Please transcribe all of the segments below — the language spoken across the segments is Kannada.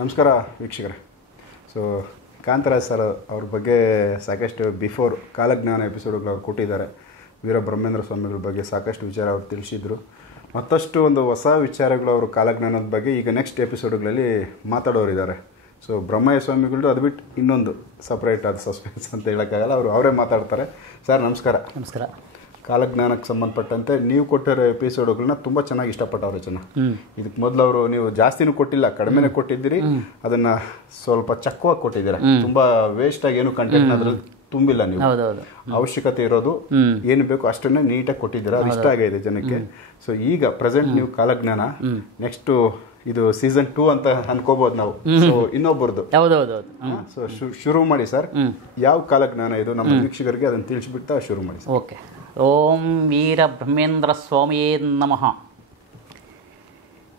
ನಮಸ್ಕಾರ ವೀಕ್ಷಕರೇ. ಸೊ ಕಾಂತರಾಜ್ ಸರ್ ಅವ್ರ ಬಗ್ಗೆ ಸಾಕಷ್ಟು ಬಿಫೋರ್ ಕಾಲಜ್ಞಾನ ಎಪಿಸೋಡ್ಗಳು ಅವ್ರು ಕೊಟ್ಟಿದ್ದಾರೆ. ವೀರಬ್ರಹ್ಮೇಂದ್ರ ಸ್ವಾಮಿಗಳ ಬಗ್ಗೆ ಸಾಕಷ್ಟು ವಿಚಾರ ಅವ್ರು ತಿಳಿಸಿದರು. ಮತ್ತಷ್ಟು ಒಂದು ಹೊಸ ವಿಚಾರಗಳು ಅವರು ಕಾಲಜ್ಞಾನದ ಬಗ್ಗೆ ಈಗ ನೆಕ್ಸ್ಟ್ ಎಪಿಸೋಡ್ಗಳಲ್ಲಿ ಮಾತಾಡೋರಿದ್ದಾರೆ. ಸೊ ಬ್ರಹ್ಮಯ್ಯ ಸ್ವಾಮಿಗಳದ್ದು ಅದು ಬಿಟ್ಟು ಇನ್ನೊಂದು ಸಪ್ರೇಟ್ ಆದ ಸಸ್ಪೆನ್ಸ್ ಅಂತ ಹೇಳೋಕ್ಕಾಗಲ್ಲ, ಅವರೇ ಮಾತಾಡ್ತಾರೆ. ಸರ್ ನಮಸ್ಕಾರ. ನಮಸ್ಕಾರ. ಕಾಲಜ್ಞಾನಕ್ಕೆ ಸಂಬಂಧಪಟ್ಟಂತೆ ನೀವು ಕೊಟ್ಟಿರೋ ಎಪಿಸೋಡ್ಗಳನ್ನ ತುಂಬ ಚೆನ್ನಾಗಿ ಇಷ್ಟಪಟ್ಟವ್ರೆ ಜನ. ಇದಕ್ಕೆ ಮೊದಲು ಅವರು ನೀವು ಜಾಸ್ತಿನೂ ಕೊಟ್ಟಿಲ್ಲ, ಕಡಿಮೆನೇ ಕೊಟ್ಟಿದ್ದೀರಿ. ಅದನ್ನ ಸ್ವಲ್ಪ ಚಕ್ಕವಾಗಿ ಕೊಟ್ಟಿದ್ದೀರಾ. ತುಂಬಾ ವೇಸ್ಟ್ ಆಗಿ ಏನು ಕಂಟೆಂಟ್ ಅದ್ರಲ್ಲಿ ತುಂಬಿಲ್ಲ. ನೀವು ಅವಶ್ಯಕತೆ ಇರೋದು ಏನು ಬೇಕು ಅಷ್ಟನ್ನೇ ನೀಟಾಗಿ ಕೊಟ್ಟಿದ್ದೀರಾ. ಅದು ಇಷ್ಟ ಆಗಿದೆ ಜನಕ್ಕೆ. ಸೊ ಈಗ ಪ್ರೆಸೆಂಟ್ ನೀವು ಕಾಲಜ್ಞಾನ ನೆಕ್ಸ್ಟ್ ಇದು ಸೀಸನ್ 2 ಅಂತ ಅನ್ಕೋಬಹುದು ನಾವು. ಸೊ ಇನ್ನೊಬ್ಬರದು ಸೊ ಶುರು ಮಾಡಿ ಸರ್. ಯಾವ ಕಾಲಜ್ಞಾನ ಇದು ನಮ್ಮ ವೀಕ್ಷಕರಿಗೆ ಅದನ್ನು ತಿಳಿಸ್ಬಿಡ್ತಾ ಶುರು ಮಾಡಿ. ಓಕೆ. ಓಂ ವೀರ ಬ್ರಹ್ಮೇಂದ್ರ ಸ್ವಾಮಿಯೇ ನಮಃ.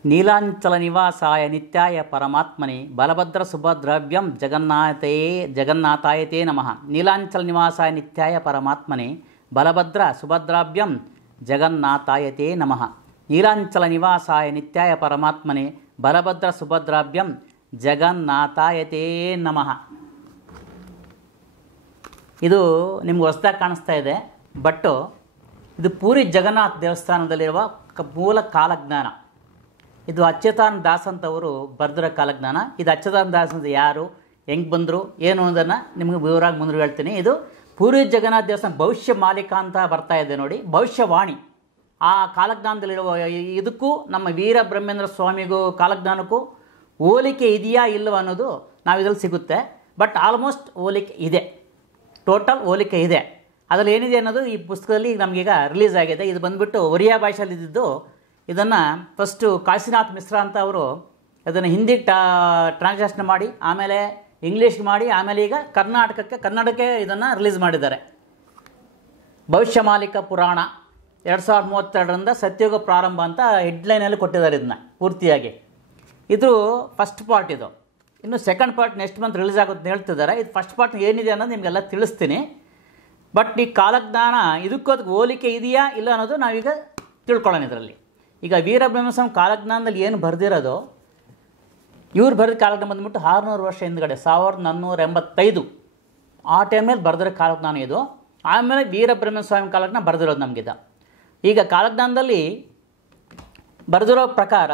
ನೀಲಾಂಚಲ ನಿವಾಸಾಯ ನಿತ್ಯಾಯ ಪರಮಾತ್ಮನೆ ಬಲಭದ್ರ ಸುಭದ್ರವ್ಯಂ ಜಗನ್ನಾಥಾಯತೇ ನಮಃ. ನೀಲಾಂಚಲ ನಿವಾಸಾಯ ನಿತ್ಯಾಯ ಪರಮಾತ್ಮನೆ ಬಲಭದ್ರ ಸುಭದ್ರಾಭ್ಯಂ ಜಗನ್ನಾಥಾಯತೇ ನಮಃ. ನೀಲಾಂಚಲ ನಿವಾಸಾಯ ನಿತ್ಯಾಯ ಪರಮಾತ್ಮನೆ ಬಲಭದ್ರ ಸುಭದ್ರಾಭ್ಯಂ ಜಗನ್ನಾಥಾಯತೇ ನಮಃ. ಇದು ನಿಮ್ಗೆ ಹೊಸದಾಗಿ ಕಾಣಿಸ್ತಾ ಇದೆ, ಬಟ್ ಇದು ಪೂರಿ ಜಗನ್ನಾಥ ದೇವಸ್ಥಾನದಲ್ಲಿರುವ ಮೂಲ ಕಾಲಜ್ಞಾನ. ಇದು ಅಚ್ಯುತಾನಂದ ದಾಸ್ ಅಂತವರು ಬರೆದಿರೋ ಕಾಲಜ್ಞಾನ. ಇದು ಅಚ್ಯುತಾನಂದ ದಾಸ್ ಅಂತ ಯಾರು, ಹೆಂಗೆ ಬಂದರು, ಏನು ಅನ್ನೋದನ್ನು ನಿಮಗೆ ವಿವರವಾಗಿ ಮುಂದೆ ಹೇಳ್ತೀನಿ. ಇದು ಪೂರಿ ಜಗನ್ನಾಥ ದೇವಸ್ಥಾನ ಭವಿಷ್ಯ ಮಾಲಿಕ ಅಂತ ಬರ್ತಾ ಇದೆ ನೋಡಿ, ಭವಿಷ್ಯವಾಣಿ. ಆ ಕಾಲಜ್ಞಾನದಲ್ಲಿರುವ ಇದಕ್ಕೂ ನಮ್ಮ ವೀರಬ್ರಹ್ಮೇಂದ್ರ ಸ್ವಾಮಿಗೂ ಕಾಲಜ್ಞಾನಕ್ಕೂ ಹೋಲಿಕೆ ಇದೆಯಾ ಇಲ್ಲವ ಅನ್ನೋದು ನಾವು ಇದರಲ್ಲಿ ಸಿಗುತ್ತೆ. ಬಟ್ ಆಲ್ಮೋಸ್ಟ್ ಹೋಲಿಕೆ ಇದೆ, ಟೋಟಲ್ ಹೋಲಿಕೆ ಇದೆ. ಅದರಲ್ಲಿ ಏನಿದೆ ಅನ್ನೋದು ಈ ಪುಸ್ತಕದಲ್ಲಿ ನಮಗೀಗ ರಿಲೀಸ್ ಆಗಿದೆ. ಇದು ಬಂದುಬಿಟ್ಟು ಒರಿಯಾ ಭಾಷೆಯಲ್ಲಿ ಇದ್ದಿದ್ದು. ಇದನ್ನು ಫಸ್ಟು ಕಾಶಿನಾಥ್ ಮಿಶ್ರಾ ಅಂತ ಅವರು ಅದನ್ನು ಹಿಂದಿಗೆ ಟ್ರಾನ್ಸ್ಲೇಷನ್ ಮಾಡಿ, ಆಮೇಲೆ ಇಂಗ್ಲೀಷ್ ಮಾಡಿ, ಆಮೇಲೆ ಈಗ ಕನ್ನಡಕ್ಕೆ ಇದನ್ನು ರಿಲೀಸ್ ಮಾಡಿದ್ದಾರೆ. ಭವಿಷ್ಯ ಮಾಲಿಕ ಪುರಾಣ 2032 ಸತ್ಯಯುಗ ಪ್ರಾರಂಭ ಅಂತ ಹೆಡ್ಲೈನಲ್ಲಿ ಕೊಟ್ಟಿದ್ದಾರೆ ಇದನ್ನ ಪೂರ್ತಿಯಾಗಿ. ಇದು ಫಸ್ಟ್ ಪಾರ್ಟ್. ಇದು ಇನ್ನು second part next month release ಆಗುತ್ತೆ ಹೇಳ್ತಿದ್ದಾರೆ. ಇದು ಫಸ್ಟ್ ಪಾರ್ಟ್ ಏನಿದೆ ಅನ್ನೋದು ನಿಮಗೆಲ್ಲ ತಿಳಿಸ್ತೀನಿ. ಬಟ್ ಈ ಕಾಲಜ್ಞಾನ ಇದಕ್ಕೂ ಅದಕ್ಕೆ ಹೋಲಿಕೆ ಇದೆಯಾ ಇಲ್ಲ ಅನ್ನೋದು ನಾವೀಗ ತಿಳ್ಕೊಳ್ಳೋಣ ಇದರಲ್ಲಿ. ಈಗ ವೀರಬ್ರಹ್ಮೇಂದ್ರ ಸ್ವಾಮಿ ಕಾಲಜ್ಞಾನದಲ್ಲಿ ಏನು ಬರೆದಿರೋದು, ಇವ್ರು ಬರೆದ ಕಾಲಜ್ಞಾನ ಬಂದ್ಬಿಟ್ಟು 600 ವರ್ಷ ಹಿಂದ್ಗಡೆ 1485 ಆ ಟೈಮಲ್ಲಿ ಬರೆದಿರೋ ಕಾಲಜ್ಞಾನ ಇದು. ಆಮೇಲೆ ವೀರಬ್ರಹ್ಮೇಂದ್ರ ಸ್ವಾಮಿ ಕಾಲಜ್ಞಾನ ಬರೆದಿರೋದು ನಮಗಿದ. ಈಗ ಕಾಲಜ್ಞಾನದಲ್ಲಿ ಬರೆದಿರೋ ಪ್ರಕಾರ